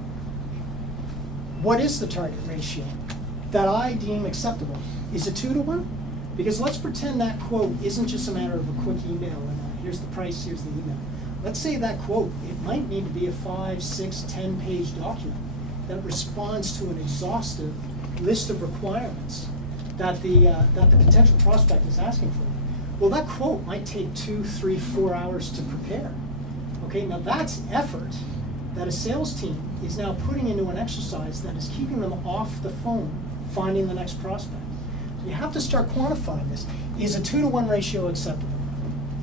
what is the target ratio that I deem acceptable? Is it 2 to 1? Because let's pretend that quote isn't just a matter of a quick email and here's the price, here's the email. Let's say that quote, it might need to be a 5, 6, 10-page document that responds to an exhaustive list of requirements that the potential prospect is asking for. Well, that quote might take 2, 3, 4 hours to prepare. Okay, now that's effort that a sales team is now putting into an exercise that is keeping them off the phone, finding the next prospect. So you have to start quantifying this. Is a 2 to 1 ratio acceptable?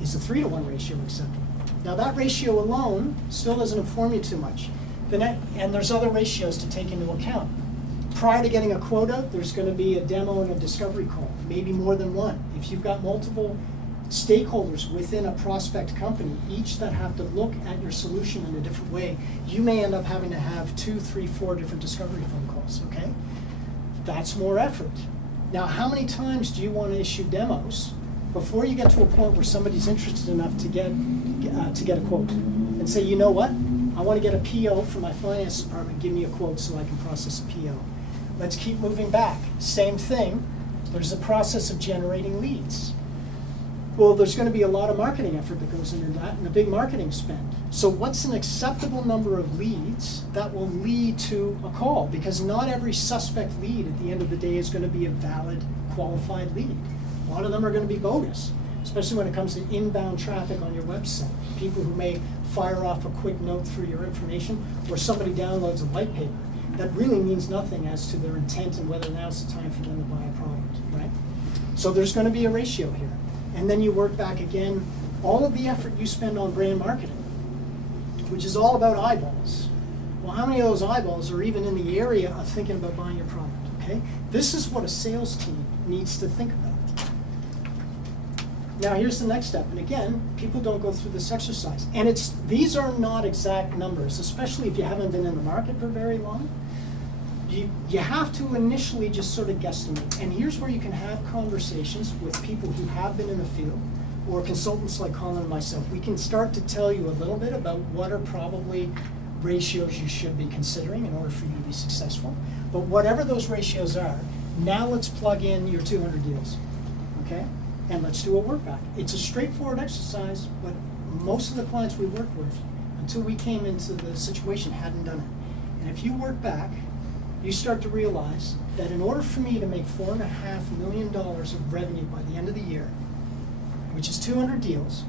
Is a 3 to 1 ratio acceptable? Now that ratio alone still doesn't inform you too much. And there's other ratios to take into account. Prior to getting a quote out, there's going to be a demo and a discovery call, maybe more than one. If you've got multiple stakeholders within a prospect company, each that have to look at your solution in a different way, you may end up having to have 2, 3, 4 different discovery phone calls, okay? That's more effort. Now, how many times do you want to issue demos before you get to a point where somebody's interested enough to get a quote and say, you know what, I want to get a PO from my finance department, give me a quote so I can process a PO. Let's keep moving back. Same thing, there's a process of generating leads. Well, there's going to be a lot of marketing effort that goes into that and a big marketing spend. So what's an acceptable number of leads that will lead to a call? Because not every suspect lead at the end of the day is going to be a valid, qualified lead. A lot of them are going to be bogus, especially when it comes to inbound traffic on your website. People who may fire off a quick note through your information, or somebody downloads a white paper that really means nothing as to their intent and whether now's the time for them to buy a product, right? So there's going to be a ratio here. And then you work back again, all of the effort you spend on brand marketing, which is all about eyeballs. Well, how many of those eyeballs are even in the area of thinking about buying your product, okay? This is what a sales team needs to think about. Now here's the next step, and again, people don't go through this exercise. And these are not exact numbers, especially if you haven't been in the market for very long. You have to initially just sort of guesstimate. And here's where you can have conversations with people who have been in the field, or consultants like Colin and myself. We can start to tell you a little bit about what are probably ratios you should be considering in order for you to be successful. But whatever those ratios are, now let's plug in your 200 deals, okay? And let's do a work back. It's a straightforward exercise, but most of the clients we work with, until we came into the situation, hadn't done it. And if you work back, you start to realize that in order for me to make $4.5 million of revenue by the end of the year, which is 200 deals,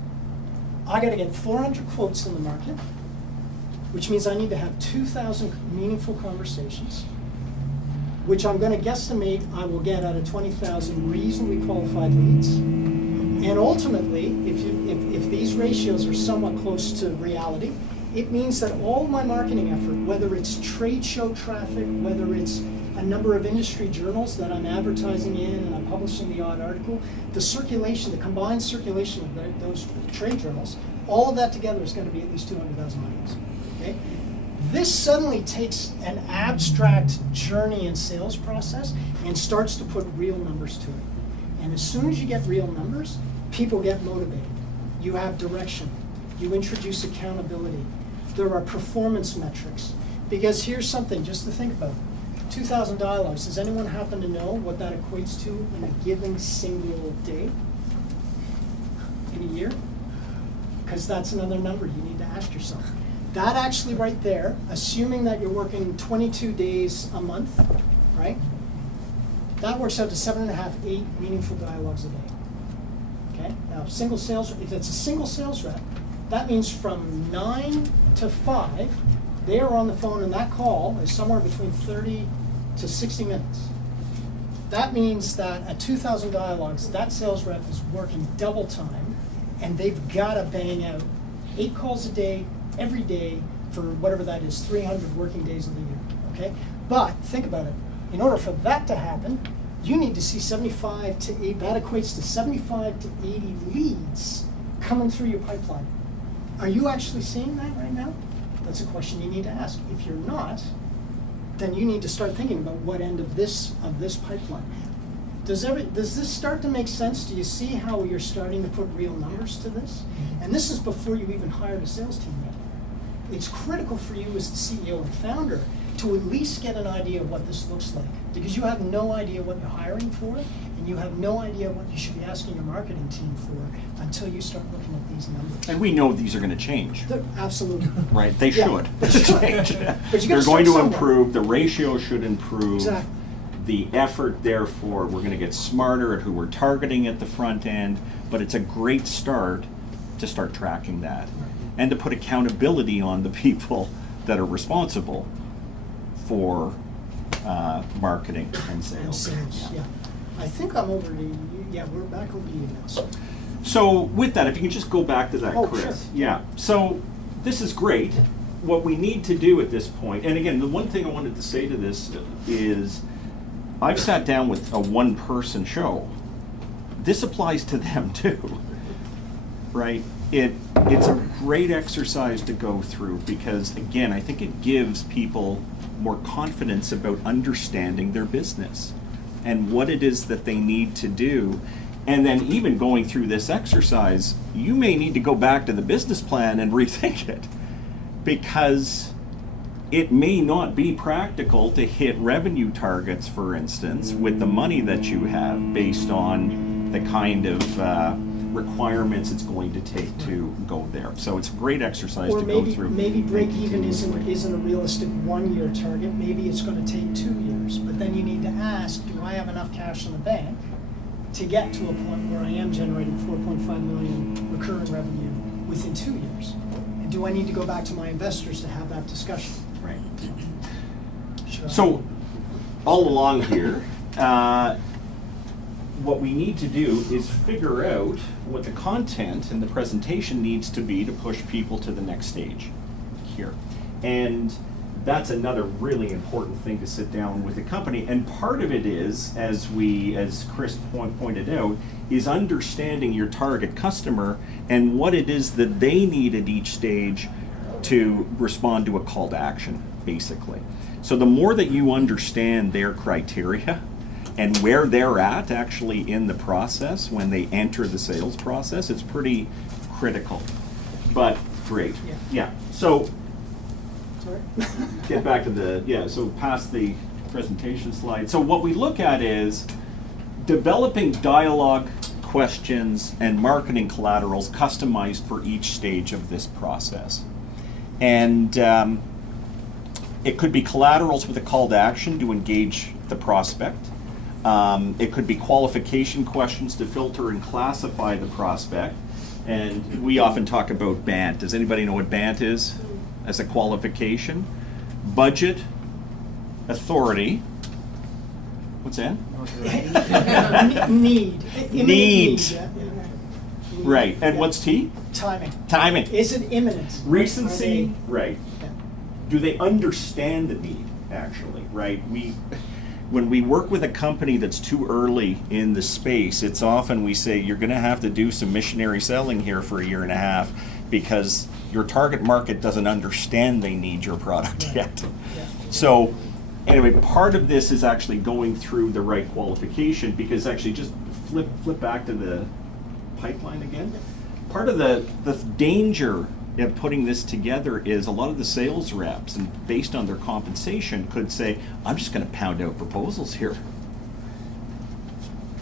I got to get 400 quotes in the market, which means I need to have 2,000 meaningful conversations, which I'm going to guesstimate I will get out of 20,000 reasonably qualified leads. And ultimately, if these ratios are somewhat close to reality, it means that all my marketing effort, whether it's trade show traffic, whether it's a number of industry journals that I'm advertising in and I'm publishing the odd article, the circulation, the combined circulation of those trade journals, all of that together is going to be at least 200,000 items. Okay? This suddenly takes an abstract journey and sales process and starts to put real numbers to it. And as soon as you get real numbers, people get motivated. You have direction. You introduce accountability. There are performance metrics. Because here's something just to think about. 2,000 dialogues. Does anyone happen to know what that equates to in a given single day? In a year? Because that's another number you need to ask yourself. That actually right there, assuming that you're working 22 days a month, right? That works out to 7.5, 8 meaningful dialogues a day. Okay? Now, single sales, if it's a single sales rep, that means from 9 to 5, they are on the phone, and that call is somewhere between 30 to 60 minutes. That means that at 2,000 dialogues, that sales rep is working double time, and they've got to bang out 8 calls a day, every day, for whatever that is, 300 working days of the year. Okay? But think about it. In order for that to happen, you need to see 75 to 80, that equates to 75 to 80 leads coming through your pipeline. Are you actually seeing that right now? That's a question you need to ask. If you're not, then you need to start thinking about what end of this pipeline. Does this start to make sense? Do you see how you're starting to put real numbers to this? And this is before you even hired a sales team yet. It's critical for you as the CEO and founder to at least get an idea of what this looks like, because you have no idea what you're hiring for, and you have no idea what you should be asking your marketing team for until you start looking at these numbers. And we know these are going to change. Absolutely. Right, they Yeah, should they should. change. But you They're gotta going start to somewhere. improve, the ratio should improve. Exactly. The effort, therefore, we're going to get smarter at who we're targeting at the front end, but it's a great start to start tracking that and to put accountability on the people that are responsible for marketing and sales. Yeah. I think I'm over to you. Yeah, we're back over to you now, sir. So with that, if you can just go back to that, Oh, Chris. sure. Yeah. So this is great. What we need to do at this point, and again, the one thing I wanted to say to this is, I've sat down with a one-person show. This applies to them too, right? It's a great exercise to go through because, again, I think it gives people more confidence about understanding their business and what it is that they need to do. And then even going through this exercise, you may need to go back to the business plan and rethink it, because it may not be practical to hit revenue targets, for instance, with the money that you have based on the kind of requirements it's going to take to go there. So it's a great exercise Or to maybe, go through. maybe break even continuously. isn't a realistic 1-year target. Maybe it's going to take 2 years. But then you need to ask, do I have enough cash in the bank to get to a point where I am generating 4.5 million recurring revenue within 2 years? And do I need to go back to my investors to have that discussion? Right. Should I- So, all along here, what we need to do is figure out what the content and the presentation needs to be to push people to the next stage here. And that's another really important thing to sit down with the company. And part of it is, as Chris pointed out, is understanding your target customer and what it is that they need at each stage to respond to a call to action, basically. So the more that you understand their criteria and where they're at actually in the process when they enter the sales process, it's pretty critical. But great. Yeah. So Sorry? get back to so past the presentation slide. So what we look at is developing dialogue, questions, and marketing collaterals customized for each stage of this process. And it could be collaterals with a call to action to engage the prospect. It could be qualification questions to filter and classify the prospect. And we often talk about BANT. Does anybody know what BANT is as a qualification? Budget, authority. What's that? Need. Imminent Need. Yeah. need. Right, and Yeah. what's T? Timing. Timing. Is it imminent? Recency, Are right. they- yeah. Do they understand the need, actually, right? When we work with a company that's too early in the space, it's often we say, you're gonna have to do some missionary selling here for a year and a half because your target market doesn't understand they need your product Right. yet. Yeah. So, anyway, part of this is actually going through the right qualification, because actually just flip back to the pipeline again. Part of the danger of putting this together is a lot of the sales reps, and based on their compensation, could say, I'm just gonna pound out proposals here.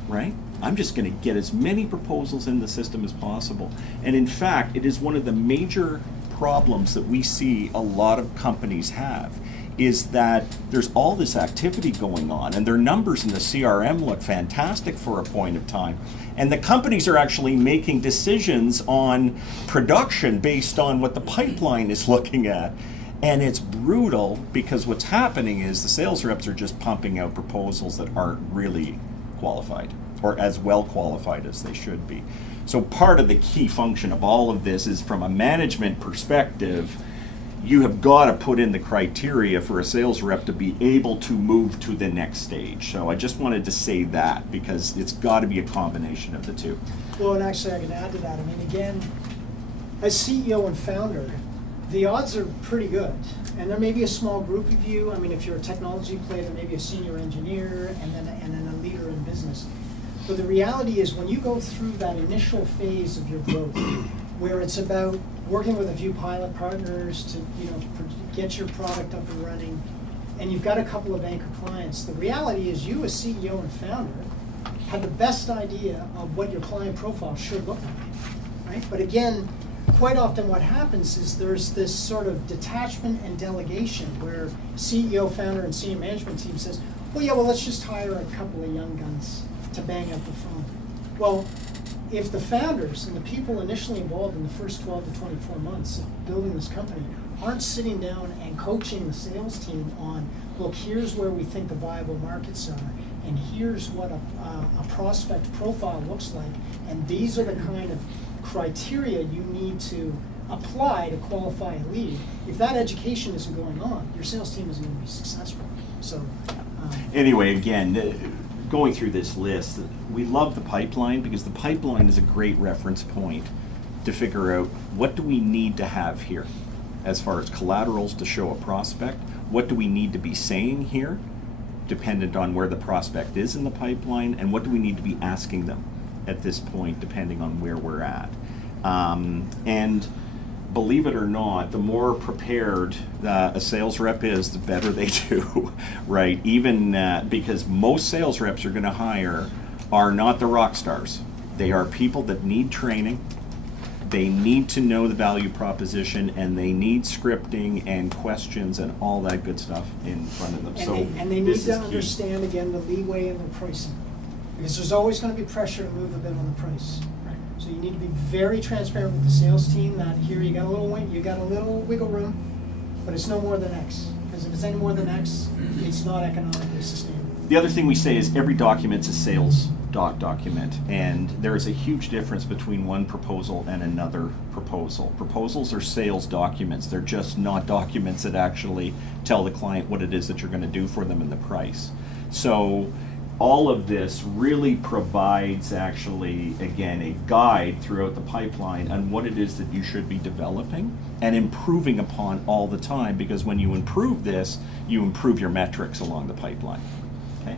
Right? I'm just gonna get as many proposals in the system as possible. And in fact, it is one of the major problems that we see a lot of companies have, is that there's all this activity going on, and their numbers in the CRM look fantastic for a point of time. And the companies are actually making decisions on production based on what the pipeline is looking at. And it's brutal, because what's happening is the sales reps are just pumping out proposals that aren't really qualified, or as well qualified as they should be. So part of the key function of all of this is, from a management perspective, you have got to put in the criteria for a sales rep to be able to move to the next stage. So I just wanted to say that, because it's got to be a combination of the two. Well, and actually I can add to that. I mean, again, as CEO and founder, the odds are pretty good. And there may be a small group of you. I mean, if you're a technology player, there may be a senior engineer and then a leader in business. But the reality is, when you go through that initial phase of your growth, where it's about working with a few pilot partners to, get your product up and running, and you've got a couple of anchor clients, the reality is, you as CEO and founder have the best idea of what your client profile should look like, right? But again, quite often what happens is there's this sort of detachment and delegation where CEO, founder, and senior management team says, well, let's just hire a couple of young guns to bang out the phone. Well, if the founders and the people initially involved in the first 12 to 24 months of building this company aren't sitting down and coaching the sales team on, look, here's where we think the viable markets are, and here's what a prospect profile looks like, and these are the kind of criteria you need to apply to qualify a lead. If that education isn't going on, your sales team isn't going to be successful. So, Anyway, again, going through this list, we love the pipeline, because the pipeline is a great reference point to figure out, what do we need to have here as far as collaterals to show a prospect? What do we need to be saying here, dependent on where the prospect is in the pipeline, and what do we need to be asking them at this point, depending on where we're at? And believe it or not, the more prepared a sales rep is, the better they do, right? Even because most sales reps are going to hire are not the rock stars. They are people that need training. They need to know the value proposition, and they need scripting and questions and all that good stuff in front of them. and they need this to is key. understand, again, the leeway in their pricing. Because there's always going to be pressure to move a bit on the price. So you need to be very transparent with the sales team that here you got a little wiggle room, but it's no more than X. Because if it's any more than X, it's not economically sustainable. The other thing we say is every document's a sales document, and there is a huge difference between one proposal and another proposal. Proposals are sales documents. They're just not documents that actually tell the client what it is that you're going to do for them and the price. So all of this really provides, actually, again, a guide throughout the pipeline on what it is that you should be developing and improving upon all the time, because when you improve this, you improve your metrics along the pipeline. Okay?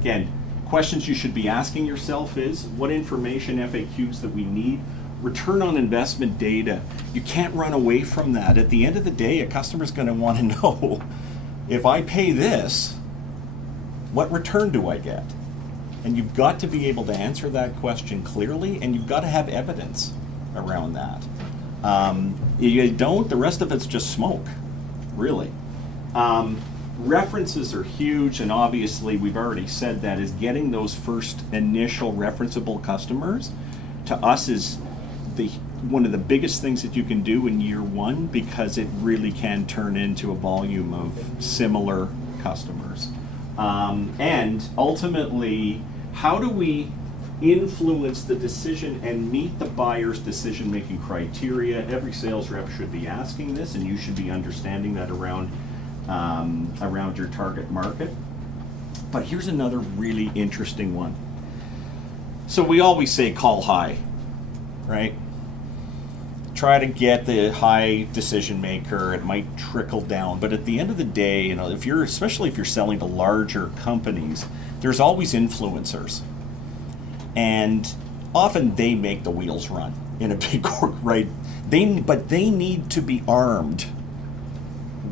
Again, questions you should be asking yourself is, what information, FAQs that we need, return on investment data. You can't run away from that. At the end of the day, a customer's going to want to know, if I pay this, what return do I get? And you've got to be able to answer that question clearly, and you've got to have evidence around that. You don't, the rest of it's just smoke, really. References are huge, and obviously we've already said that, is getting those first initial referenceable customers to us is one of the biggest things that you can do in year one, because it really can turn into a volume of similar customers. And ultimately, how do we influence the decision and meet the buyer's decision-making criteria. Every sales rep should be asking this, and you should be understanding that around your target market. But here's another really interesting one. So we always say call high, right? Try to get the high decision maker. It might trickle down, but at the end of the day, you know, especially if you're selling to larger companies, there's always influencers, and often they make the wheels run in a big org, right? But they need to be armed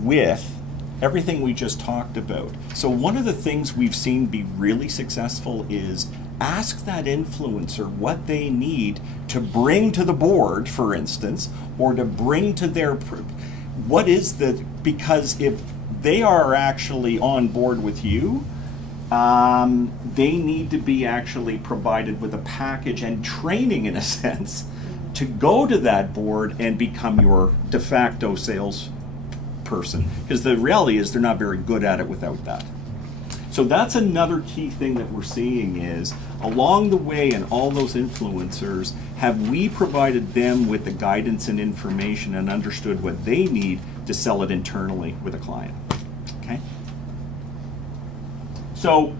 with everything we just talked about. So one of the things we've seen be really successful is ask that influencer what they need to bring to the board, for instance, or to bring to their, because if they are actually on board with you, they need to be actually provided with a package and training, in a sense, to go to that board and become your de facto sales person. Because the reality is they're not very good at it without that. So that's another key thing that we're seeing is, along the way, and all those influencers, have we provided them with the guidance and information and understood what they need to sell it internally with a client, okay? So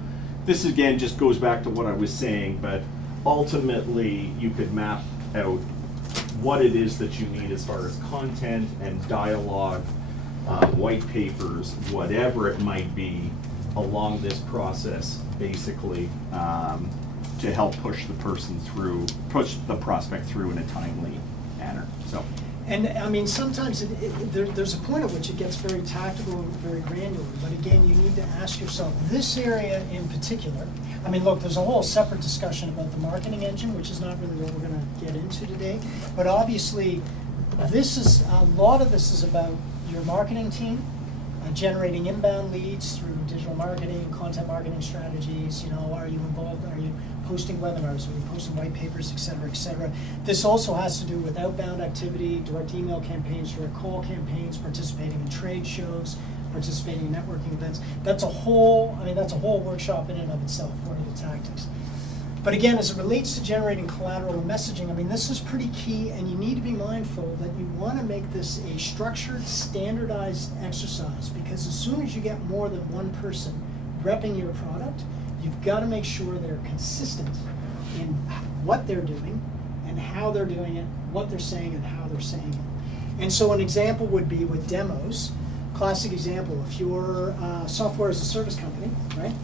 this again just goes back to what I was saying, but ultimately you could map out what it is that you need as far as content and dialogue, white papers, whatever it might be, along this process, basically, to help push the prospect through in a timely manner. So, And I mean, sometimes there's a point at which it gets very tactical and very granular, but again, you need to ask yourself, this area in particular, I mean, look, there's a whole separate discussion about the marketing engine, which is not really what we're gonna get into today, but obviously, a lot of this is about your marketing team, generating inbound leads through digital marketing, content marketing strategies. You know, are you involved? Are you posting webinars? Are you posting white papers, et cetera, et cetera? This also has to do with outbound activity, direct email campaigns, direct call campaigns, participating in trade shows, participating in networking events. That's a whole workshop in and of itself, what are the tactics? But again, as it relates to generating collateral and messaging, I mean, this is pretty key, and you need to be mindful that you want to make this a structured, standardized exercise, because as soon as you get more than one person repping your product, you've got to make sure they're consistent in what they're doing and how they're doing it, what they're saying and how they're saying it. And so an example would be with demos. Classic example, if your software is a service company, right?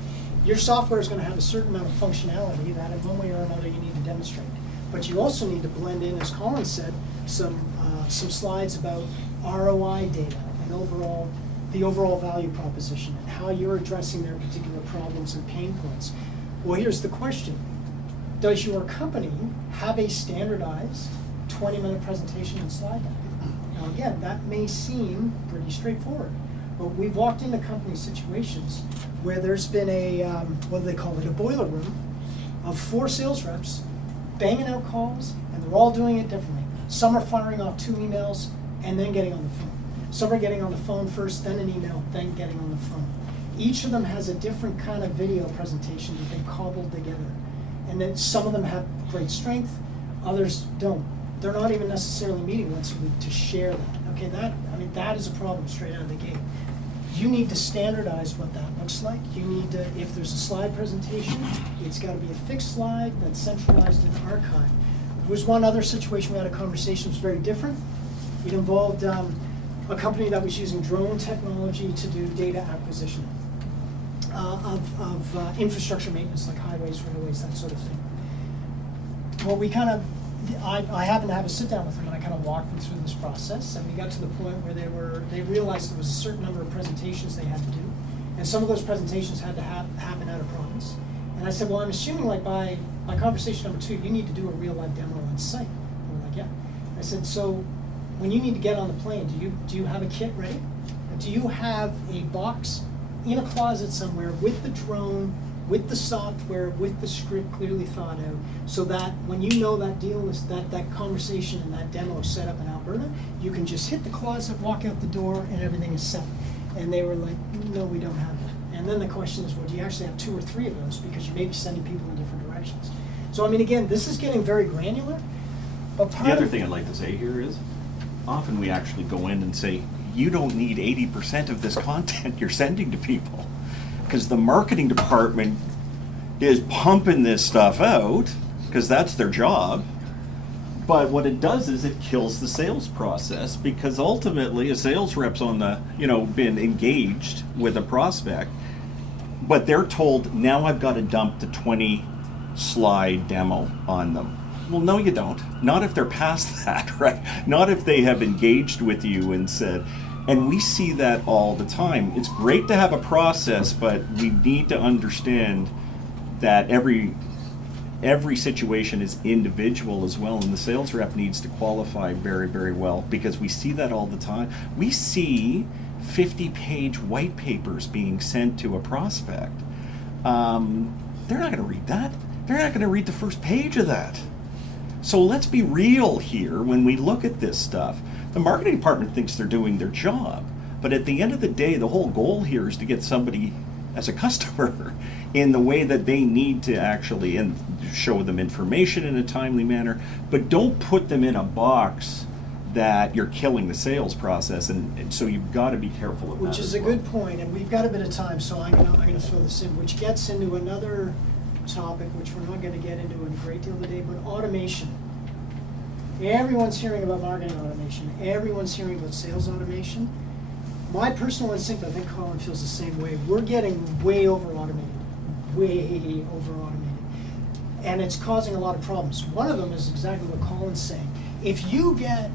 Your software is going to have a certain amount of functionality that in one way or another you need to demonstrate. But you also need to blend in, as Colin said, some slides about ROI data and the overall value proposition and how you're addressing their particular problems and pain points. Well, here's the question. Does your company have a standardized 20-minute presentation and slide deck? Now again, that may seem pretty straightforward, but we've walked into company situations where there's been a, what do they call it, a boiler room of 4 sales reps banging out calls, and they're all doing it differently. Some are firing off 2 emails and then getting on the phone. Some are getting on the phone first, then an email, then getting on the phone. Each of them has a different kind of video presentation that they've cobbled together. And then some of them have great strength, others don't. They're not even necessarily meeting once a week to share that. Okay, that is a problem straight out of the gate. You need to standardize what that looks like. You need to, if there's a slide presentation, it's got to be a fixed slide that's centralized in the archive. There was one other situation we had a conversation that was very different. It involved a company that was using drone technology to do data acquisition of infrastructure maintenance, like highways, railways, that sort of thing. Well, I happened to have a sit down with them, and I kind of walked them through this process, and we got to the point where they realized there was a certain number of presentations they had to do, and some of those presentations had to happen out of province. And I said, well, I'm assuming like by conversation number 2, you need to do a real live demo on site. And they're like, yeah. I said, so when you need to get on the plane, do you have a kit ready? Do you have a box in a closet somewhere with the drone, with the software, with the script clearly thought out, so that when you know that deal is that conversation and that demo is set up in Alberta, you can just hit the closet, walk out the door, and everything is set. And they were like, no, we don't have that. And then the question is, well, do you actually have 2 or 3 of those? Because you may be sending people in different directions. So I mean, again, this is getting very granular, but part The other of- thing I'd like to say here is, often we actually go in and say, you don't need 80% of this content you're sending to people. Because the marketing department is pumping this stuff out, because that's their job. But what it does is it kills the sales process, because ultimately a sales rep's on the, been engaged with a prospect, but they're told, now I've got to dump the 20 slide demo on them. Well, no, you don't. Not if they're past that, right? Not if they have engaged with you and said, and we see that all the time. It's great to have a process, but we need to understand that every situation is individual as well, and the sales rep needs to qualify very, very well, because we see that all the time. We see 50-page white papers being sent to a prospect. They're not going to read that. They're not going to read the first page of that. So let's be real here when we look at this stuff. The marketing department thinks they're doing their job, but at the end of the day, the whole goal here is to get somebody as a customer in the way that they need to actually, and show them information in a timely manner, but don't put them in a box that you're killing the sales process, and so you've got to be careful of that. Which is as a well. good point, and we've got a bit of time, so I'm gonna throw this in, which gets into another topic, which we're not gonna get into in a great deal today, but automation. Everyone's hearing about marketing automation. Everyone's hearing about sales automation. My personal instinct, I think Colin feels the same way. We're getting way over automated. Way over automated. And it's causing a lot of problems. One of them is exactly what Colin's saying. If you get,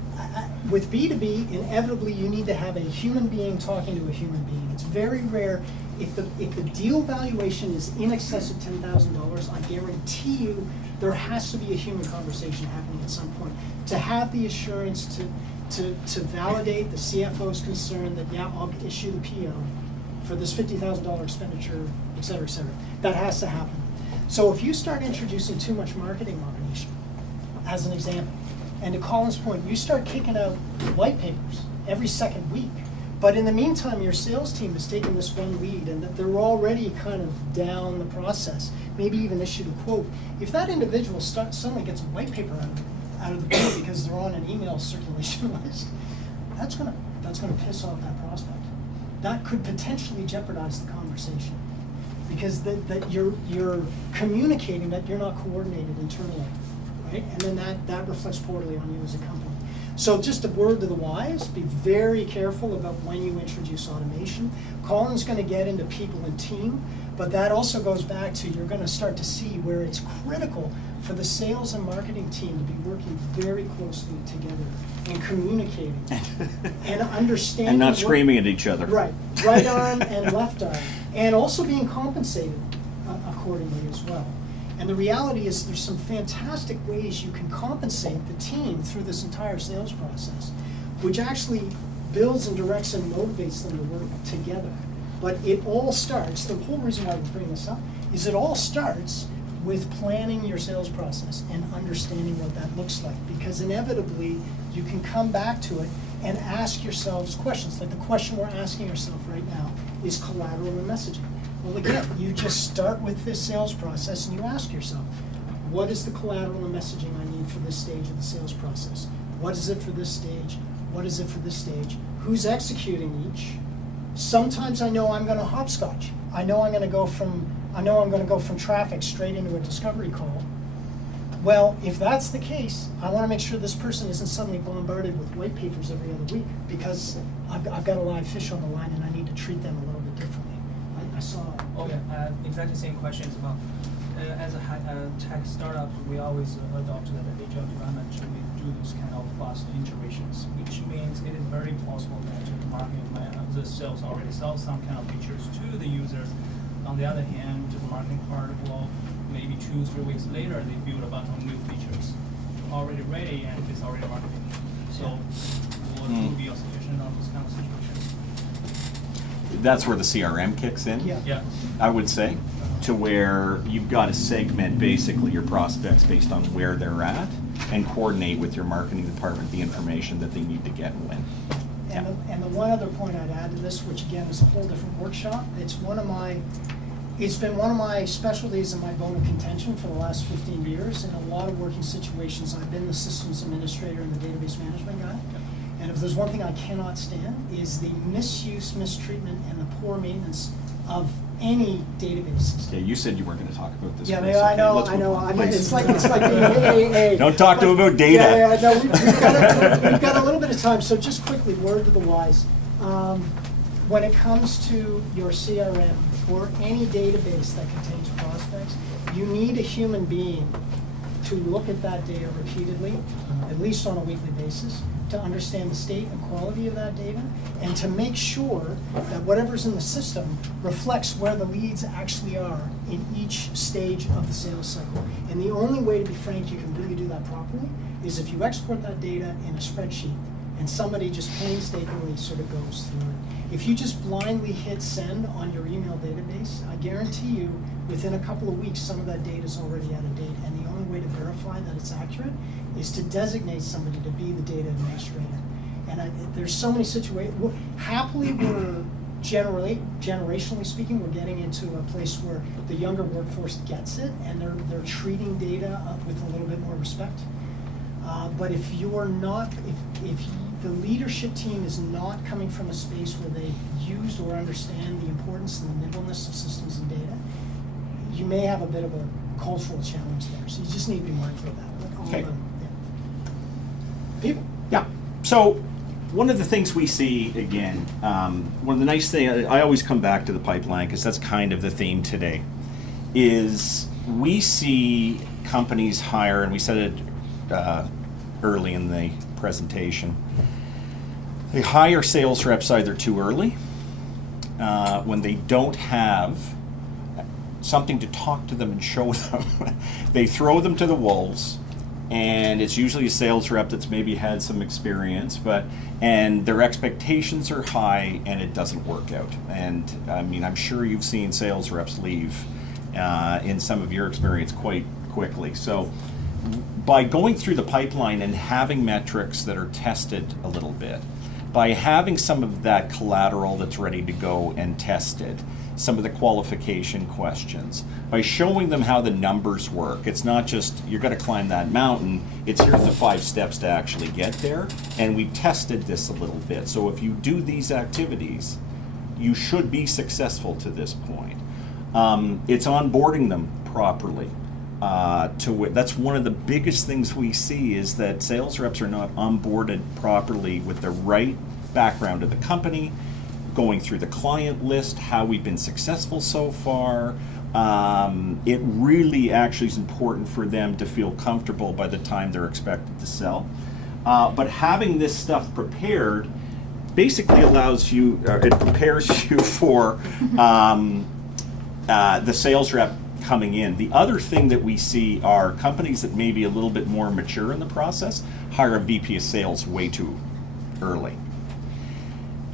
with B2B, inevitably you need to have a human being talking to a human being. It's very rare. If the deal valuation is in excess of $10,000, I guarantee you there has to be a human conversation happening at some point to have the assurance to validate the CFO's concern that, yeah, I'll issue the PO for this $50,000 expenditure, et cetera, et cetera. That has to happen. So if you start introducing too much marketing automation, as an example, and to Colin's point, you start kicking out white papers every second week, but in the meantime, your sales team is taking this one lead and that they're already kind of down the process, maybe even issued a quote. If that individual suddenly gets a white paper out of the blue because they're on an email circulation list, that's gonna piss off that prospect. That could potentially jeopardize the conversation, because that you're communicating that you're not coordinated internally, right? And then that reflects poorly on you as a company. So just a word to the wise, be very careful about when you introduce automation. Colin's going to get into people and team, but that also goes back to, you're going to start to see where it's critical for the sales and marketing team to be working very closely together and communicating and understanding. And not screaming at each other. Right arm and left arm, and also being compensated accordingly as well. And the reality is there's some fantastic ways you can compensate the team through this entire sales process, which actually builds and directs and motivates them to work together. But it all starts, the whole reason why we bring this up, is it all starts with planning your sales process and understanding what that looks like. Because inevitably, you can come back to it and ask yourselves questions. Like the question we're asking ourselves right now is collateral and messaging. Well, again, you just start with this sales process and you ask yourself, what is the collateral and messaging I need for this stage of the sales process? What is it for this stage? What is it for this stage? Who's executing each? Sometimes I know I'm going to hopscotch. I know I'm going to go from traffic straight into a discovery call. Well, if that's the case, I want to make sure this person isn't suddenly bombarded with white papers every other week, because I've got a live fish on the line and I need to treat them a little bit differently. I saw. Okay, exactly same questions about, as a tech startup, we always adopt the agile development. We do this kind of fast iterations, which means it is very possible that the sales already sell some kind of features to the users. On the other hand, the marketing part will maybe 2-3 weeks later they build a bunch of new features already ready and it's already marketing. So what would be your suggestion on those kind of situations? That's where the CRM kicks in. Yeah. I would say, to where you've got to segment basically your prospects based on where they're at and coordinate with your marketing department the information that they need to get and when. And the one other point I'd add to this, which again is a whole different workshop, it's one of my It's been one of my specialties and my bone of contention for the last 15 years. In a lot of working situations, I've been the systems administrator and the database management guy. And if there's one thing I cannot stand is the misuse, mistreatment, and the poor maintenance of any database system. Okay, you said you weren't going to talk about this. Yeah, Chris. I Okay, know, let's I move know. on, I mean, please. it's like being AA. Don't talk to him about data. Yeah, no, we've got a little bit of time, so just quickly, word to the wise. When it comes to your CRM or any database that contains prospects, you need a human being to look at that data repeatedly, at least on a weekly basis, to understand the state and quality of that data, and to make sure that whatever's in the system reflects where the leads actually are in each stage of the sales cycle. And the only way, to be frank, you can really do that properly is if you export that data in a spreadsheet and somebody just painstakingly sort of goes through it. If you just blindly hit send on your email database, I guarantee you within a couple of weeks some of that data is already out of date, and the only way to verify that it's accurate is to designate somebody to be the data administrator. And there's so many situations. Happily, we're generationally speaking, we're getting into a place where the younger workforce gets it, and they're treating data with a little bit more respect. But if you're not, if the leadership team is not coming from a space where they use or understand the importance and the nimbleness of systems and data, you may have a bit of a cultural challenge there. So you just need to be mindful of that. Okay. People. Yeah. So one of the things we see, again, one of the nice things, I always come back to the pipeline because that's kind of the theme today, is we see companies hire, and we said it early in the presentation, they hire sales reps either too early, when they don't have something to talk to them and show them. They throw them to the wolves, and it's usually a sales rep that's maybe had some experience, and their expectations are high and it doesn't work out. And I mean, I'm sure you've seen sales reps leave in some of your experience quite quickly. So by going through the pipeline and having metrics that are tested a little bit, by having some of that collateral that's ready to go and tested, some of the qualification questions, by showing them how the numbers work. It's not just, you're going to climb that mountain, it's here's the 5 steps to actually get there, and we've tested this a little bit. So if you do these activities, you should be successful to this point. It's onboarding them properly. That's one of the biggest things we see, is that sales reps are not onboarded properly with the right background of the company, going through the client list, how we've been successful so far. It really actually is important for them to feel comfortable by the time they're expected to sell. But having this stuff prepared basically allows you, it prepares you for the sales rep coming in. The other thing that we see are companies that may be a little bit more mature in the process hire a VP of sales way too early.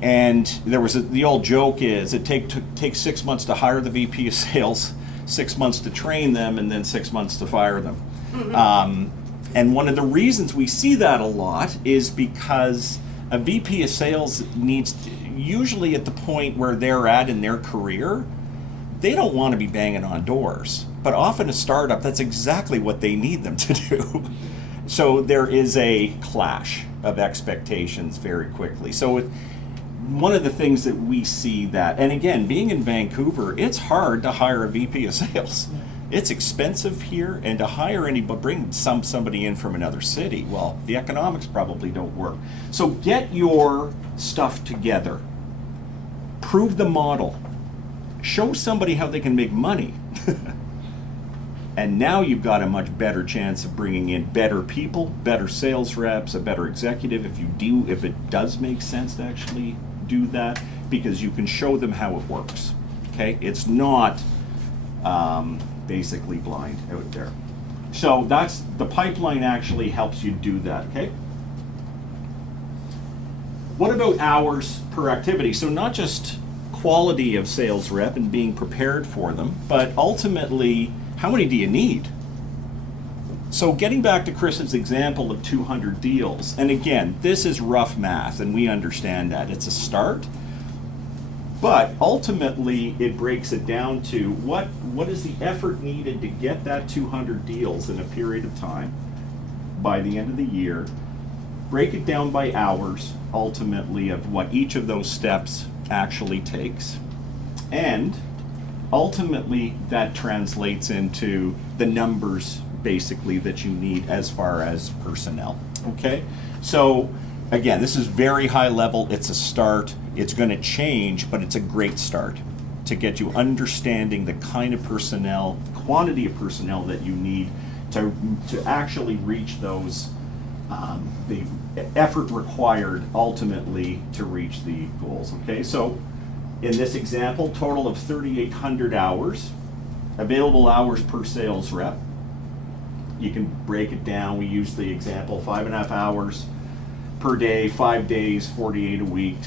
And there was the old joke is it takes 6 months to hire the VP of sales, 6 months to train them, and then 6 months to fire them. And one of the reasons we see that a lot is because a VP of sales usually at the point where they're at in their career, they don't want to be banging on doors. But often a startup, that's exactly what they need them to do. So there is a clash of expectations very quickly. So one of the things that we see that, and again, being in Vancouver, it's hard to hire a VP of sales. It's expensive here, and to hire anybody, bring somebody in from another city, well, the economics probably don't work. So get your stuff together. Prove the model. Show somebody how they can make money. And now you've got a much better chance of bringing in better people, better sales reps, a better executive, if it does make sense to actually do that, because you can show them how it works. Okay, it's not basically blind out there. So that's the pipeline actually helps you do that. Okay. What about hours per activity? So not just quality of sales rep and being prepared for them, but ultimately, how many do you need? So getting back to Chris's example of 200 deals, and again, this is rough math, and we understand that. It's a start, But ultimately, it breaks it down to what is the effort needed to get that 200 deals in a period of time by the end of the year. Break it down by hours, ultimately, of what each of those steps actually takes. And ultimately, that translates into the numbers, basically, that you need as far as personnel. Okay? So, again, this is very high level. It's a start. It's going to change, but it's a great start to get you understanding the kind of personnel, quantity of personnel that you need to actually reach those, the effort required ultimately to reach the goals. Okay, so in this example, total of 3,800 hours, available hours per sales rep. You can break it down. We use the example 5.5 hours per day, 5 days, 48 a week,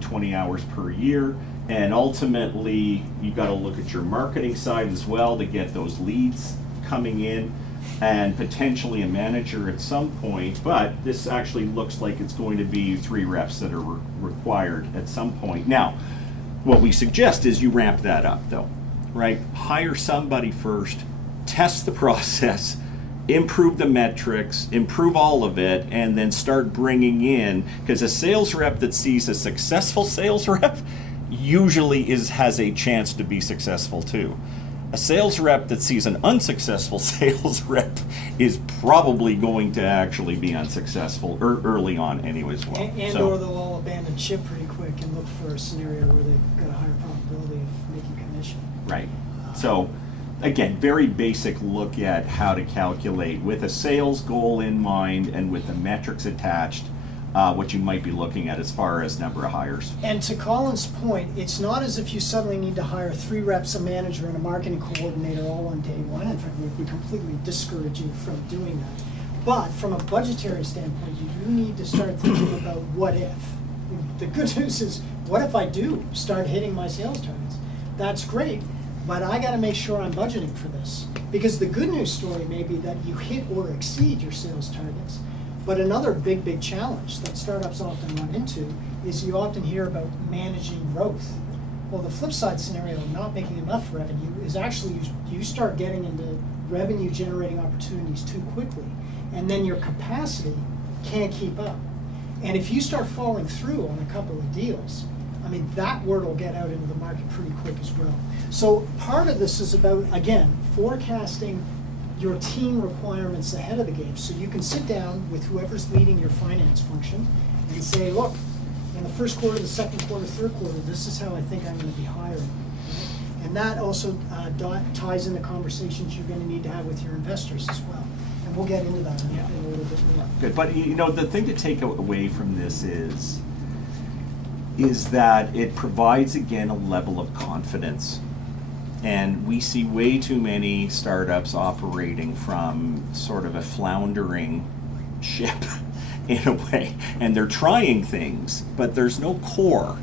20 hours per year. And ultimately, you've got to look at your marketing side as well to get those leads coming in, and potentially a manager at some point. But this actually looks like it's going to be 3 reps that are required at some point. Now, what we suggest is you ramp that up, though, right? Hire somebody first, test the process, improve the metrics, improve all of it, and then start bringing in, because a sales rep that sees a successful sales rep usually has a chance to be successful too. A sales rep that sees an unsuccessful sales rep is probably going to actually be unsuccessful early on anyway as well. And or they'll all abandon ship pretty quick and look for a scenario where they've got a higher probability of making commission. Right. So again, very basic look at how to calculate with a sales goal in mind and with the metrics attached, what you might be looking at as far as number of hires. And to Colin's point, it's not as if you suddenly need to hire 3 reps, a manager, and a marketing coordinator all on day one. In fact, we completely discourage you from doing that. But from a budgetary standpoint, you do need to start thinking about what if. The good news is, what if I do start hitting my sales targets? That's great, but I got to make sure I'm budgeting for this. Because the good news story may be that you hit or exceed your sales targets. But another big challenge that startups often run into is you often hear about managing growth. Well, the flip side scenario of not making enough revenue is actually you start getting into revenue generating opportunities too quickly, and then your capacity can't keep up. And if you start falling through on a couple of deals, I mean, that word will get out into the market pretty quick as well. So part of this is about, again, forecasting your team requirements ahead of the game. So you can sit down with whoever's leading your finance function and say, look, in the first quarter, the second quarter, third quarter, this is how I think I'm going to be hiring. Right? And that also ties into conversations you're going to need to have with your investors as well. And we'll get into that in a little bit more. Good, but you know, the thing to take away from this is that it provides, again, a level of confidence. And we see way too many startups operating from sort of a floundering ship in a way. And they're trying things, but there's no core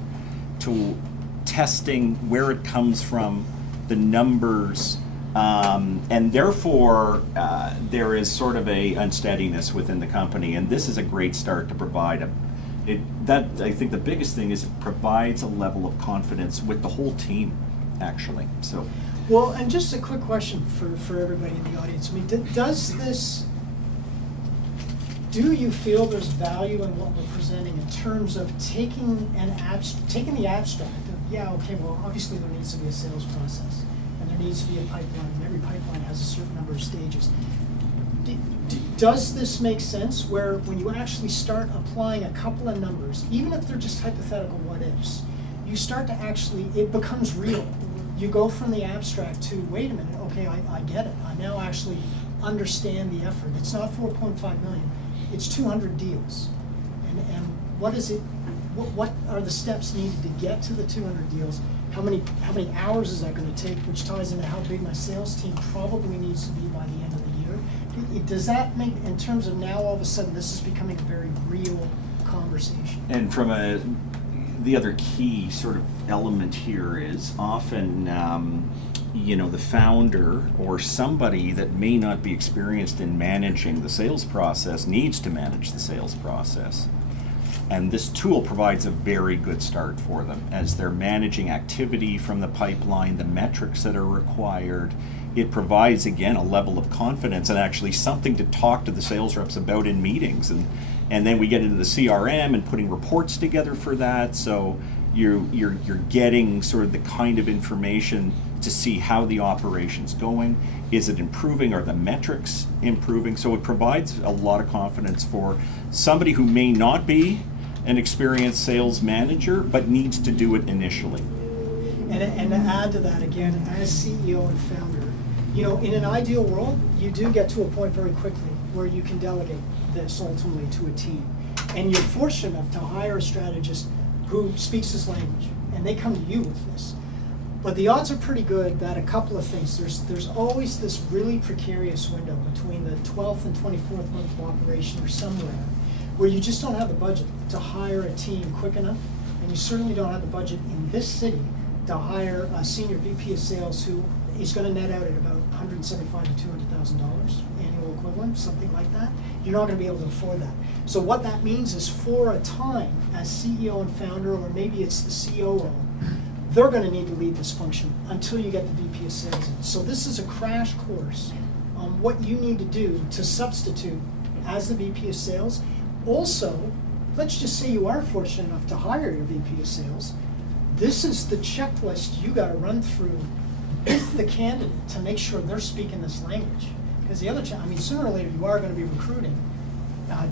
to testing where it comes from, the numbers, and therefore there is sort of a unsteadiness within the company. And this is a great start to provide I think the biggest thing is it provides a level of confidence with the whole team, actually. So, well, and just a quick question for everybody in the audience. I mean, do you feel there's value in what we're presenting in terms of taking the abstract of, yeah, okay, well, obviously there needs to be a sales process, and there needs to be a pipeline, and every pipeline has a certain number of stages. Does this make sense where when you actually start applying a couple of numbers, even if they're just hypothetical what-ifs, you start to actually, it becomes real. You go from the abstract to, wait a minute, okay, I get it. I now actually understand the effort. It's not 4.5 million, it's 200 deals. And what is it, what are the steps needed to get to the 200 deals? How many hours is that going to take, which ties into how big my sales team probably needs to be by the end of the year? Does that make, in terms of now all of a sudden this is becoming a very real conversation? And from the other key sort of element here is often, the founder or somebody that may not be experienced in managing the sales process needs to manage the sales process. And this tool provides a very good start for them as they're managing activity from the pipeline, the metrics that are required. It provides, again, a level of confidence and actually something to talk to the sales reps about in meetings. And then we get into the CRM and putting reports together for that. So you're getting sort of the kind of information to see how the operation's going. Is it improving? Are the metrics improving? So it provides a lot of confidence for somebody who may not be an experienced sales manager, but needs to do it initially. And to add to that, again, as CEO and founder, you know, in an ideal world, you do get to a point very quickly where you can delegate this ultimately to a team. And you're fortunate enough to hire a strategist who speaks this language, and they come to you with this. But the odds are pretty good that a couple of things, there's always this really precarious window between the 12th and 24th month of operation or somewhere where you just don't have the budget to hire a team quick enough, and you certainly don't have the budget in this city to hire a senior VP of sales who is going to net out at about $175,000 to $200,000 annual equivalent, something like that. You're not going to be able to afford that. So what that means is for a time, as CEO and founder, or maybe it's the COO, they're going to need to lead this function until you get the VP of sales in. So this is a crash course on what you need to do to substitute as the VP of sales. Also, let's just say you are fortunate enough to hire your VP of sales. This is the checklist you got to run through with the candidate to make sure they're speaking this language. Because the other, I mean, sooner or later you are going to be recruiting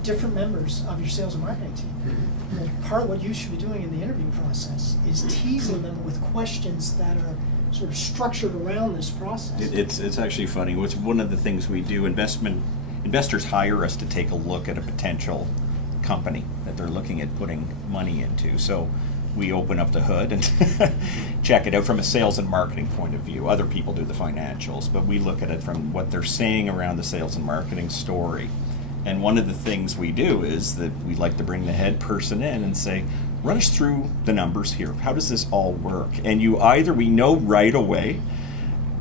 different members of your sales and marketing team. And part of what you should be doing in the interview process is teasing them with questions that are sort of structured around this process. It's actually funny. What's one of the things we do? Investors hire us to take a look at a potential company that they're looking at putting money into. So we open up the hood and check it out from a sales and marketing point of view. Other people do the financials, but we look at it from what they're saying around the sales and marketing story. And one of the things we do is that we like to bring the head person in and say, run us through the numbers here. How does this all work? And we know right away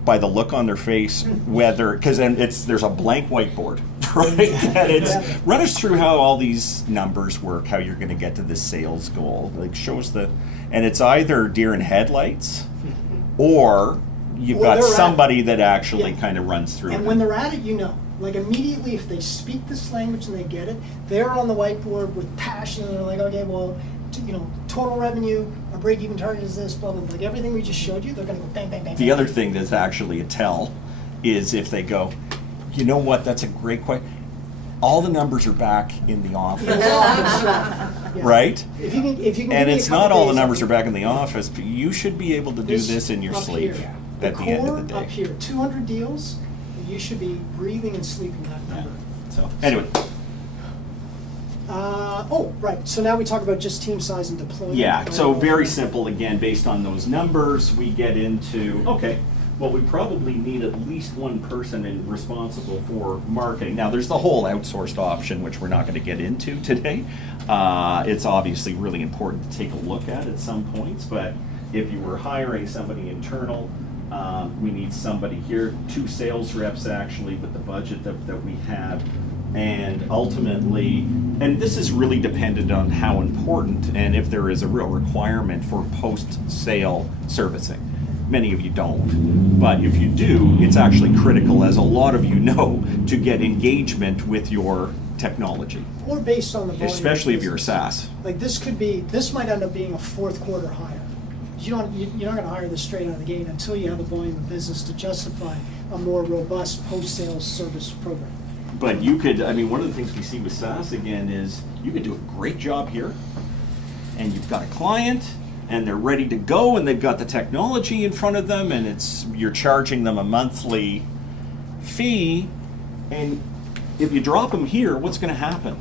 by the look on their face whether, because then there's a blank whiteboard, right? And it's run us through how all these numbers work, how you're going to get to this sales goal. Like show us and it's either deer in headlights, or you've got somebody that actually kind of runs through. And when they're at it, you know. Like immediately, if they speak this language and they get it, they're on the whiteboard with passion, and they're like, okay, well, you know, total revenue, our break-even target is this, blah, blah, blah. Like everything we just showed you, they're going to go bang, bang, bang. The other thing that's actually a tell is if they go, you know what, that's a great question. All the numbers are back in the office. Right? If you can and it's not all the numbers are back in the office, but you should be able to do this in your sleep at the end of the day. Up here, 200 deals, you should be breathing and sleeping that number. So anyway. Right. So now we talk about just team size and deployment. Yeah, so very simple. Again, based on those numbers, we get into, okay, well, we probably need at least one person responsible for marketing. Now, there's the whole outsourced option, which we're not going to get into today. It's obviously really important to take a look at some points, but if you were hiring somebody internal, we need somebody here, 2 sales reps actually with the budget that we have. And ultimately, and this is really dependent on how important and if there is a real requirement for post-sale servicing. Many of you don't, but if you do, it's actually critical, as a lot of you know, to get engagement with your technology. Or based on the volume. Especially if you're a SaaS. Like this might end up being a 4th quarter hire. You're not going to hire this straight out of the gate until you have the volume of business to justify a more robust post-sales service program. But you could, I mean, one of the things we see with SaaS again is you could do a great job here, and you've got a client, and they're ready to go, and they've got the technology in front of them, and you're charging them a monthly fee, and if you drop them here, what's going to happen?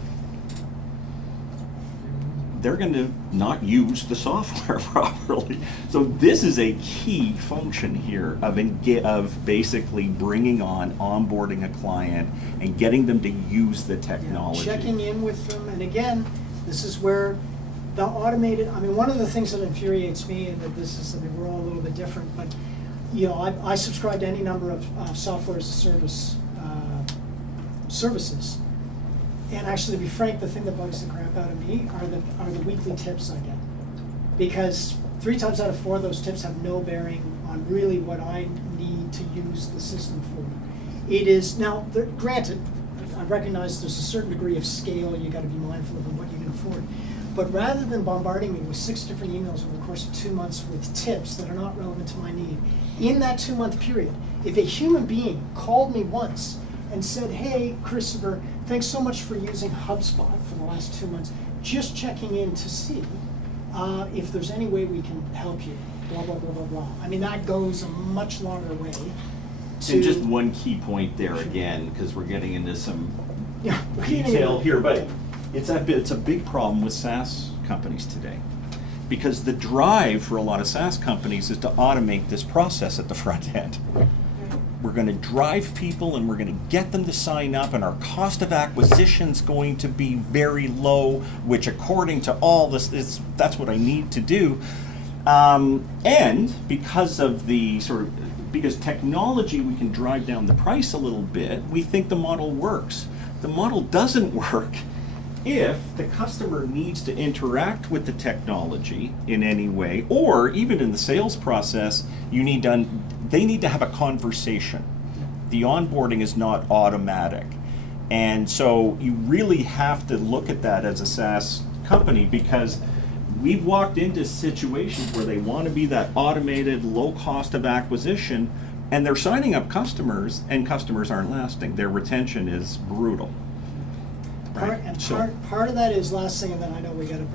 They're going to not use the software properly. So this is a key function here of basically bringing on, onboarding a client, and getting them to use the technology. Checking in with them, and again, this is where the automated, I mean, one of the things that infuriates me, and that this is, I mean, we're all a little bit different, but you know, I subscribe to any number of software as a service services. And actually, to be frank, the thing that bugs the crap out of me are the weekly tips I get. Because 3 times out of 4 of those tips have no bearing on really what I need to use the system for. It is, now, granted, I recognize there's a certain degree of scale you got to be mindful of and what you can afford. But rather than bombarding me with 6 different emails over the course of 2 months with tips that are not relevant to my need, in that 2-month period, if a human being called me once and said, hey, Christopher, thanks so much for using HubSpot for the last 2 months, just checking in to see if there's any way we can help you, blah, blah, blah, blah, blah. I mean, that goes a much longer way to... And just one key point there again, because we're getting into some Yeah, detail here, but it's a big problem with SaaS companies today. Because the drive for a lot of SaaS companies is to automate this process at the front end. We're going to drive people and we're going to get them to sign up, and our cost of acquisition is going to be very low, which according to all this, that's what I need to do. And because of the because technology, we can drive down the price a little bit, we think the model works. The model doesn't work if the customer needs to interact with the technology in any way, or even in the sales process, they need to have a conversation. The onboarding is not automatic. And so you really have to look at that as a SaaS company, because we've walked into situations where they want to be that automated, low cost of acquisition, and they're signing up customers, and customers aren't lasting. Their retention is brutal. Part of that is, last thing, and then I know we got to.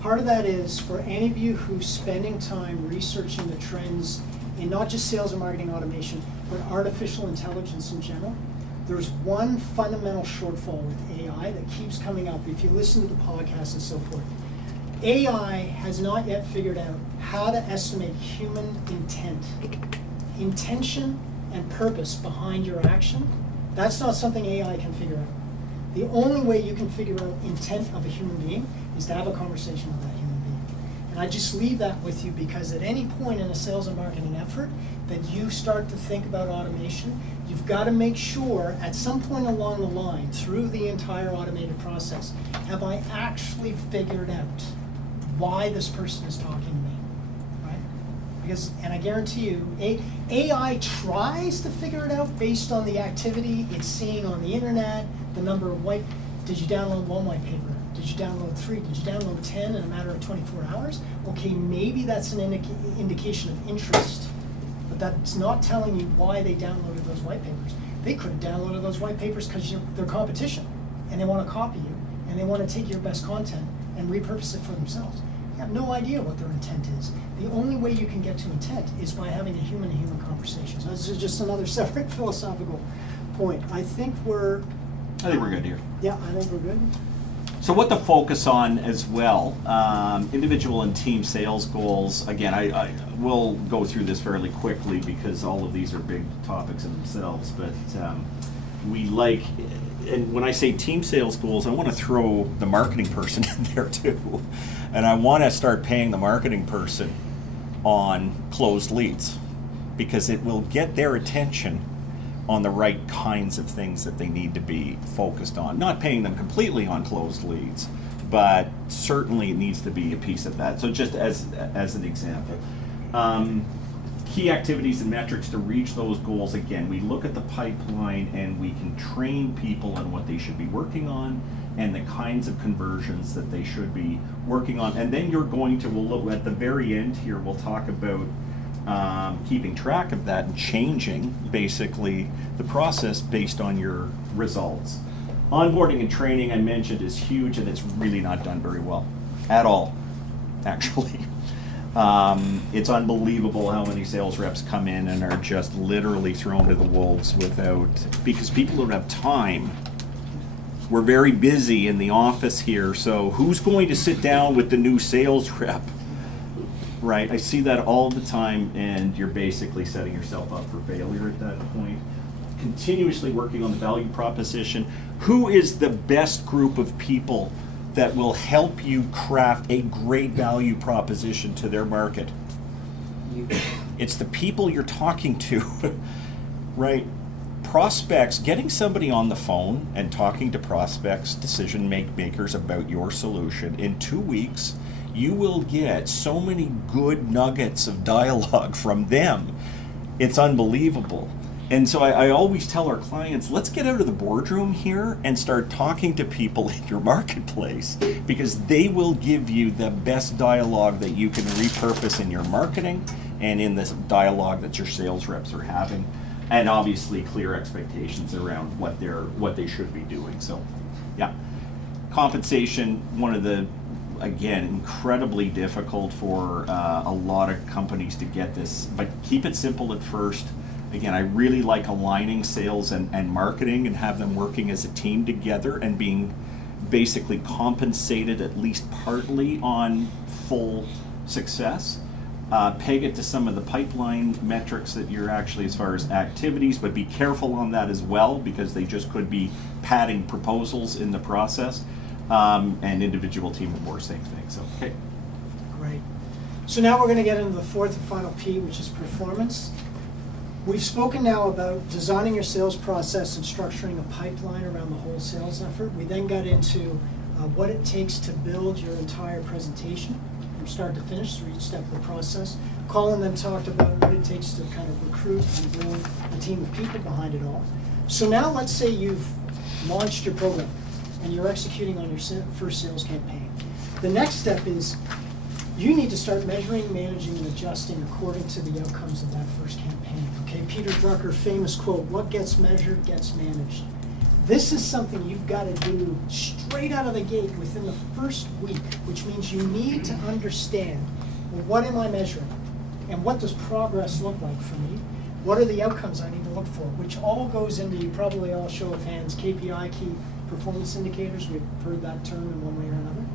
Part of that is for any of you who's spending time researching the trends in not just sales and marketing automation, but artificial intelligence in general. There's one fundamental shortfall with AI that keeps coming up if you listen to the podcast and so forth. AI has not yet figured out how to estimate human intent. Intention and purpose behind your action, that's not something AI can figure out. The only way you can figure out intent of a human being is to have a conversation with that human being. And I just leave that with you, because at any point in a sales and marketing effort that you start to think about automation, you've got to make sure at some point along the line, through the entire automated process, have I actually figured out why this person is talking to me, right? Because, and I guarantee you, AI tries to figure it out based on the activity it's seeing on the internet, the number of did you download 1 white paper? Did you download 3? Did you download 10 in a matter of 24 hours? Okay, maybe that's an indication of interest, but that's not telling you why they downloaded those white papers. They could have downloaded those white papers because they're competition, and they want to copy you, and they want to take your best content and repurpose it for themselves. You have no idea what their intent is. The only way you can get to intent is by having a human-to-human conversation. So this is just another separate philosophical point. I think we're good here. Yeah, I think we're good. So what to focus on as well, individual and team sales goals. Again, I will go through this fairly quickly because all of these are big topics in themselves, but and when I say team sales goals, I want to throw the marketing person in there too. And I want to start paying the marketing person on closed leads, because it will get their attention on the right kinds of things that they need to be focused on. Not paying them completely on closed leads, but certainly it needs to be a piece of that. So just as an example. Key activities and metrics to reach those goals. Again, we look at the pipeline and we can train people on what they should be working on and the kinds of conversions that they should be working on. And then we'll look at the very end here, we'll talk about keeping track of that and changing basically the process based on your results. Onboarding and training, I mentioned, is huge, and it's really not done very well at all, actually. It's unbelievable how many sales reps come in and are just literally thrown to the wolves because people don't have time. We're very busy in the office here, so who's going to sit down with the new sales rep? Right, I see that all the time, and you're basically setting yourself up for failure at that point. Continuously working on the value proposition. Who is the best group of people that will help you craft a great value proposition to their market? It's the people you're talking to, right? prospects, getting somebody on the phone and talking to prospects, decision makers about your solution, in 2 weeks, you will get so many good nuggets of dialogue from them. It's unbelievable. And so I always tell our clients, let's get out of the boardroom here and start talking to people in your marketplace, because they will give you the best dialogue that you can repurpose in your marketing and in this dialogue that your sales reps are having, and obviously clear expectations around what they should be doing. So yeah, compensation, one of the, again, incredibly difficult for a lot of companies to get this, but keep it simple at first. Again, I really like aligning sales and marketing and have them working as a team together and being basically compensated at least partly on full success. Peg it to some of the pipeline metrics that you're actually, as far as activities, but be careful on that as well, because they just could be padding proposals in the process. And individual team reports, same thing. So, okay. Great. So now we're going to get into the fourth and final P, which is performance. We've spoken now about designing your sales process and structuring a pipeline around the whole sales effort. We then got into what it takes to build your entire presentation from start to finish through each step of the process. Colin then talked about what it takes to kind of recruit and build a team of people behind it all. So now let's say you've launched your program and you're executing on your first sales campaign. The next step is you need to start measuring, managing, and adjusting according to the outcomes of that first campaign. Okay, Peter Drucker, famous quote, what gets measured gets managed. This is something you've got to do straight out of the gate within the first week, which means you need to understand, well, what am I measuring? And what does progress look like for me? What are the outcomes I need to look for? Which all goes into, you probably all show of hands, Kpi Key Performance Indicators. We've heard that term in one way or another.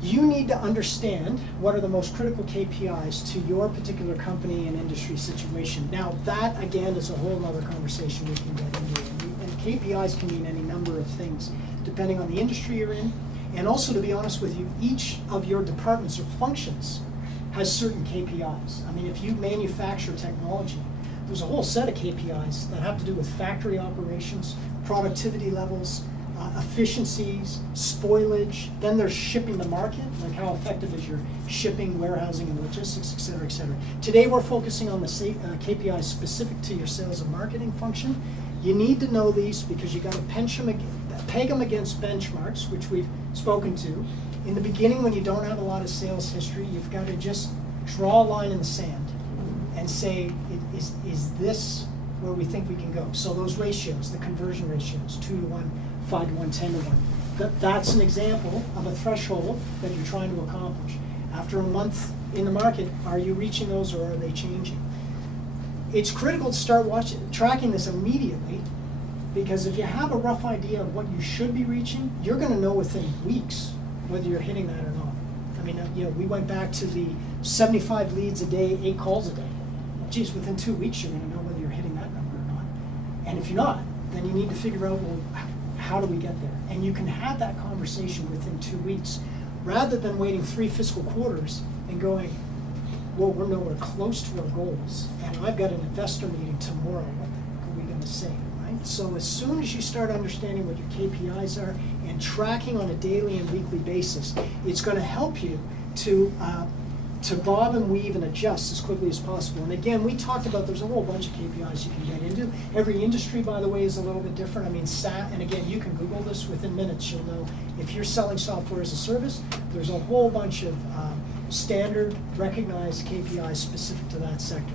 You need to understand what are the most critical KPIs to your particular company and industry situation. Now that, again, is a whole other conversation we can get into. And KPIs can mean any number of things, depending on the industry you're in. And also, to be honest with you, each of your departments or functions has certain KPIs. I mean, if you manufacture technology, there's a whole set of KPIs that have to do with factory operations, productivity levels, efficiencies, spoilage. Then there's shipping to market, like how effective is your shipping, warehousing, and logistics, et cetera, et cetera. Today we're focusing on the KPIs specific to your sales and marketing function. You need to know these because you got to peg them against benchmarks, which we've spoken to. In the beginning, when you don't have a lot of sales history, you've got to just draw a line in the sand and say, is this where we think we can go? So those ratios, the conversion ratios, 2-to-1, 5-to-1, 10-to-1, that's an example of a threshold that you're trying to accomplish. After a month in the market, are you reaching those or are they changing? It's critical to start tracking this immediately, because if you have a rough idea of what you should be reaching, you're going to know within weeks whether you're hitting that or not. I mean, we went back to the 75 leads a day, 8 calls a day. Geez, within 2 weeks, you're going to know whether you're hitting that number or not. And if you're not, then you need to figure out, well, how do we get there? And you can have that conversation within 2 weeks, rather than waiting 3 fiscal quarters and going, well, we're nowhere close to our goals, and I've got an investor meeting tomorrow. What are we going to say, right? So as soon as you start understanding what your KPIs are and tracking on a daily and weekly basis, it's going to help you to bob and weave and adjust as quickly as possible. And again, we talked about there's a whole bunch of KPIs you can get into. Every industry, by the way, is a little bit different. I mean, and again, you can Google this within minutes. You'll know if you're selling software as a service, there's a whole bunch of standard recognized KPIs specific to that sector.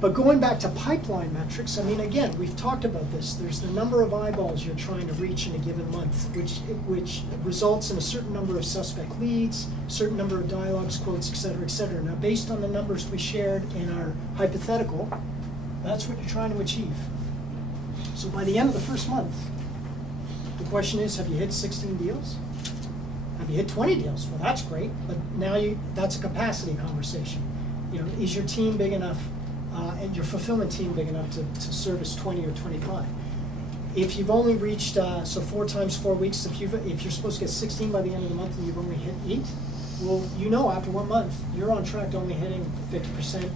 But going back to pipeline metrics, I mean, again, we've talked about this. There's the number of eyeballs you're trying to reach in a given month, which results in a certain number of suspect leads, certain number of dialogues, quotes, et cetera, et cetera. Now, based on the numbers we shared in our hypothetical, that's what you're trying to achieve. So by the end of the first month, the question is, have you hit 16 deals? Have you hit 20 deals? Well, that's great, but now that's a capacity conversation. Is your team big enough, and your fulfillment team big enough to service 20 or 25? If you've only reached, so 4 times 4 weeks, if you're supposed to get 16 by the end of the month and you've only hit 8, well, after 1 month, you're on track to only hitting 50%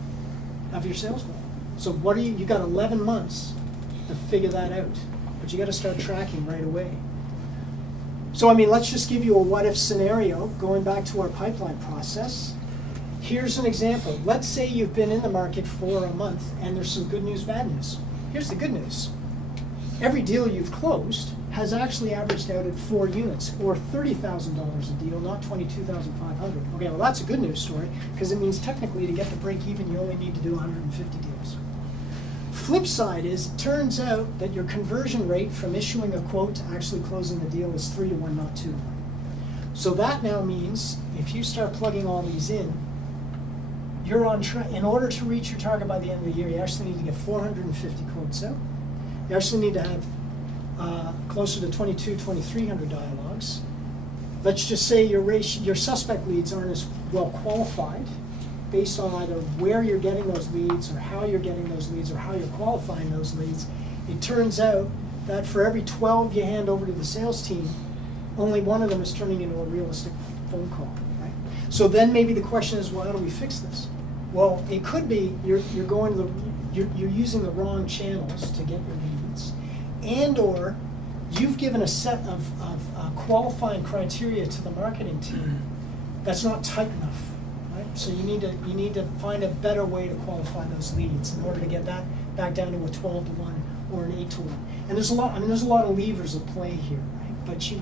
of your sales goal. So you got 11 months to figure that out. But you got to start tracking right away. So I mean, let's just give you a what-if scenario, going back to our pipeline process. Here's an example. Let's say you've been in the market for a month and there's some good news, bad news. Here's the good news. Every deal you've closed has actually averaged out at 4 units, or $30,000 a deal, not $22,500. Okay, well that's a good news story, because it means technically to get to break even you only need to do 150 deals. Flip side is, it turns out that your conversion rate from issuing a quote to actually closing the deal is 3 to 1, not 2 to 1. So that now means if you start plugging all these in, you're on track. In order to reach your target by the end of the year, you actually need to get 450 quotes out. You actually need to have closer to 2,300 dialogues. Let's just say your suspect leads aren't as well qualified based on either where you're getting those leads or how you're getting those leads or how you're qualifying those leads. It turns out that for every 12 you hand over to the sales team, only one of them is turning into a realistic phone call. Right? So then maybe the question is, well, how do we fix this? Well, it could be you're using the wrong channels to get your leads, and or you've given a set of qualifying criteria to the marketing team that's not tight enough. Right? So you need to find a better way to qualify those leads in order to get that back down to a 12 to 1 or an 8 to 1. And there's a lot of levers at play here, right? But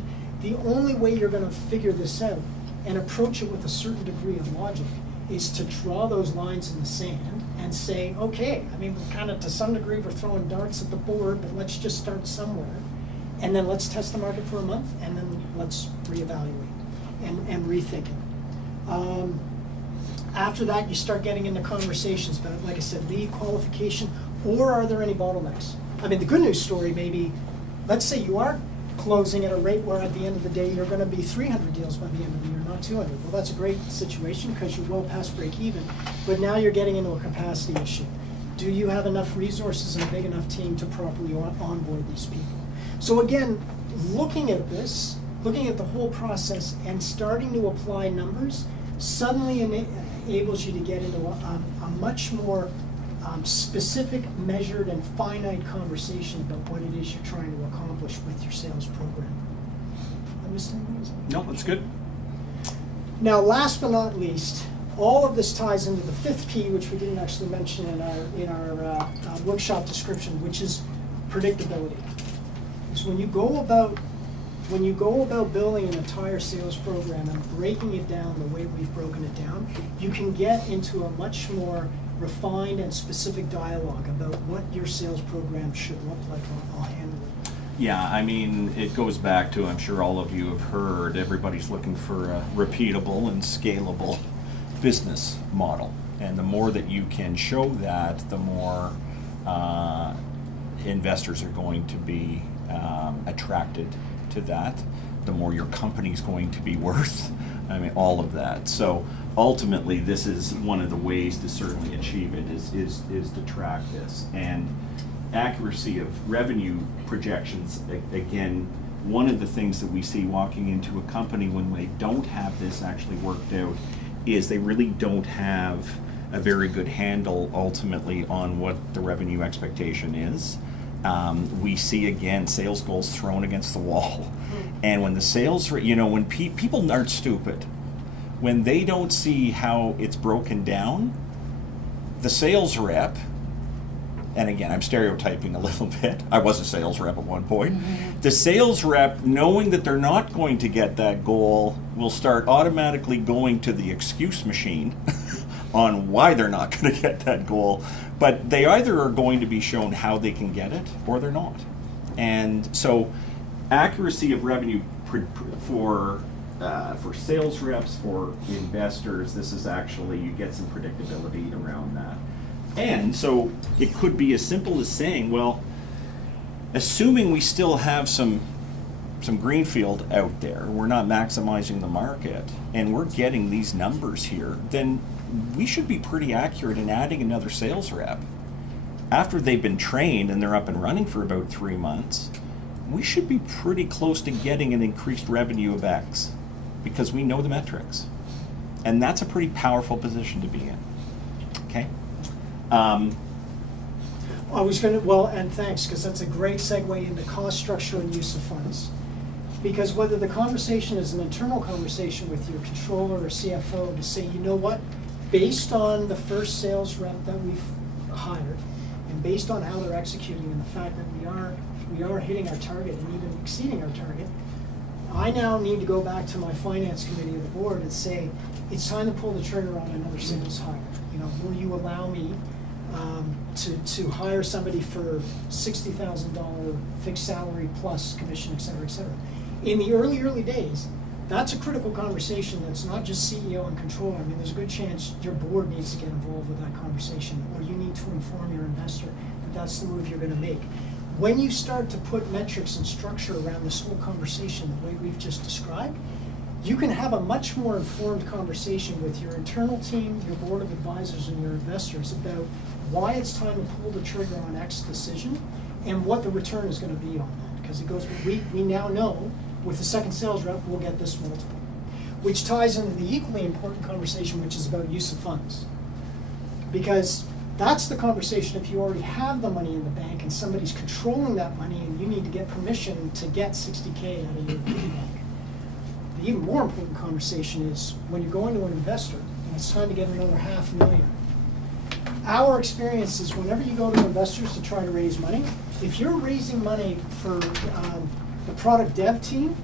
the only way you're going to figure this out and approach it with a certain degree of logic is to draw those lines in the sand and say, okay, I mean, we're kind of, to some degree, we're throwing darts at the board, but let's just start somewhere. And then let's test the market for a month, and then let's reevaluate and rethink it. After that, you start getting into conversations about, like I said, lead qualification, or are there any bottlenecks? I mean, the good news story may be, let's say you are closing at a rate where at the end of the day you're going to be 300 deals by the end of the year, not 200. Well, that's a great situation because you're well past break even, but now you're getting into a capacity issue. Do you have enough resources and a big enough team to properly onboard these people? So again, looking at this, looking at the whole process and starting to apply numbers suddenly enables you to get into a much more specific, measured, and finite conversation about what it is you're trying to accomplish with your sales program. I missed anything? No, that's good. Now, last but not least, all of this ties into the 5th P, which we didn't actually mention in our workshop description, which is predictability. So when you go about building an entire sales program and breaking it down the way we've broken it down, you can get into a much more refined and specific dialogue about what your sales program should look like. I'll handle it. Yeah, I mean, it goes back to, I'm sure all of you have heard, everybody's looking for a repeatable and scalable business model. And the more that you can show that, the more investors are going to be attracted to that, the more your company's going to be worth. I mean, all of that. So ultimately, this is one of the ways to certainly achieve it is to track this. And accuracy of revenue projections, again, one of the things that we see walking into a company when they don't have this actually worked out is they really don't have a very good handle ultimately on what the revenue expectation is. We see, again, sales goals thrown against the wall. And when the sales, when people aren't stupid, when they don't see how it's broken down, the sales rep, and again, I'm stereotyping a little bit. I was a sales rep at one point. The sales rep, knowing that they're not going to get that goal, will start automatically going to the excuse machine on why they're not going to get that goal. But they either are going to be shown how they can get it, or they're not. And so accuracy of revenue for sales reps, for investors, this is actually, you get some predictability around that. And so it could be as simple as saying, well, assuming we still have some greenfield out there, we're not maximizing the market, and we're getting these numbers here, then we should be pretty accurate in adding another sales rep. After they've been trained and they're up and running for about 3 months, we should be pretty close to getting an increased revenue of X because we know the metrics. And that's a pretty powerful position to be in. Okay? I was going to, well, and thanks, because that's a great segue into cost structure and use of funds. Because whether the conversation is an internal conversation with your controller or CFO to say, you know what, based on the first sales rep that we've hired, and based on how they're executing and the fact that we are hitting our target and even exceeding our target, I now need to go back to my finance committee of the board and say, it's time to pull the trigger on another sales hire. You know, will you allow me to hire somebody for $60,000 fixed salary plus commission, et cetera, et cetera. In the early days, that's a critical conversation that's not just CEO and controller. I mean, there's a good chance your board needs to get involved with that conversation, or you need to inform your investor that that's the move you're going to make. When you start to put metrics and structure around this whole conversation the way we've just described, you can have a much more informed conversation with your internal team, your board of advisors, and your investors about why it's time to pull the trigger on X decision and what the return is going to be on that. Because it goes, we now know with the second sales rep, we'll get this multiple. Which ties into the equally important conversation, which is about use of funds. Because that's the conversation if you already have the money in the bank and somebody's controlling that money and you need to get permission to get $60K out of your piggy bank. The even more important conversation is when you're going to an investor and it's time to get another $500,000. Our experience is whenever you go to investors to try to raise money, if you're raising money for the product dev team,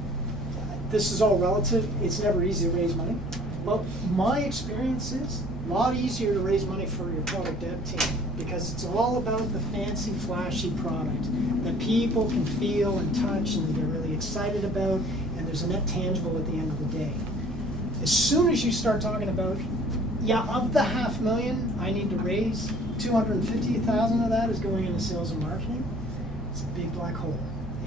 this is all relative, it's never easy to raise money. But my experience is a lot easier to raise money for your product dev team because it's all about the fancy, flashy product that people can feel and touch and they're really excited about, and there's a net tangible at the end of the day. As soon as you start talking about, yeah, of the $500,000 I need to raise, $250,000 of that is going into sales and marketing, it's a big black hole.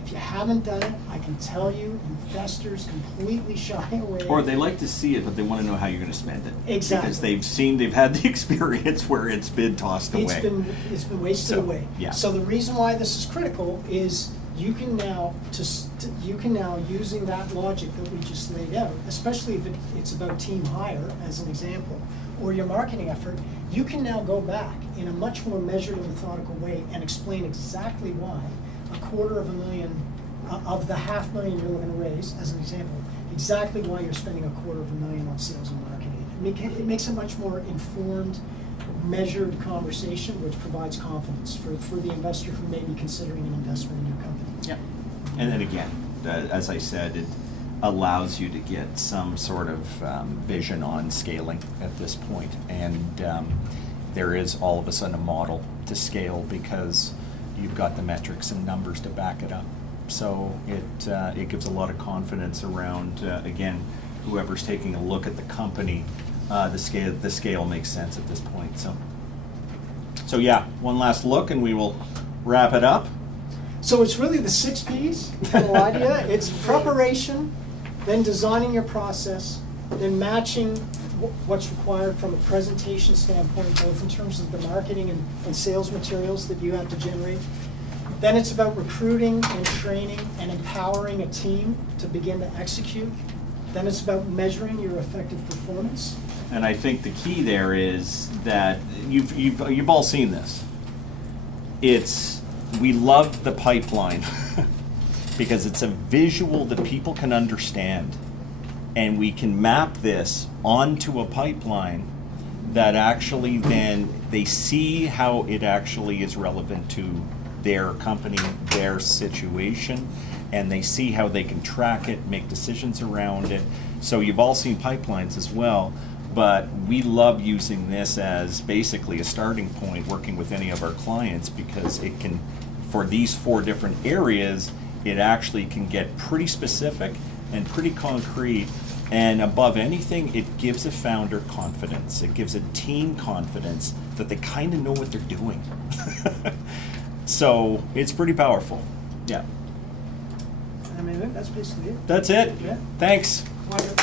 If you haven't done it, I can tell you, investors completely shy away. Or they like to see it, but they want to know how you're going to spend it. Exactly. Because they've had the experience where it's been tossed away. It's been wasted away. Yeah. So the reason why this is critical is you can now using that logic that we just laid out, especially if it's about team hire as an example, or your marketing effort, you can now go back in a much more measured and methodical way and explain exactly why $250,000 of the $500,000 you're looking to raise, as an example, exactly why you're spending $250,000 on sales and marketing. It makes a much more informed, measured conversation, which provides confidence for the investor who may be considering an investment in your company. Yeah. And then again, as I said, it allows you to get some sort of vision on scaling at this point. And there is all of a sudden a model to scale because you've got the metrics and numbers to back it up. So it gives a lot of confidence around, again, whoever's taking a look at the company, the scale makes sense at this point. So yeah, one last look and we will wrap it up. So it's really the 6 P's, the whole idea. It's preparation, then designing your process, then matching what's required from a presentation standpoint, both in terms of the marketing and sales materials that you have to generate. Then it's about recruiting and training and empowering a team to begin to execute. Then it's about measuring your effective performance. And I think the key there is that you've all seen this. We love the pipeline because it's a visual that people can understand. And we can map this onto a pipeline that actually then they see how it actually is relevant to their company, their situation, and they see how they can track it, make decisions around it. So you've all seen pipelines as well, but we love using this as basically a starting point working with any of our clients because it can, for these 4 different areas, it actually can get pretty specific and pretty concrete. And above anything, it gives a founder confidence. It gives a team confidence that they kind of know what they're doing. So it's pretty powerful. Yeah. I mean, that's basically it. That's it. Yeah. Thanks. Wonderful.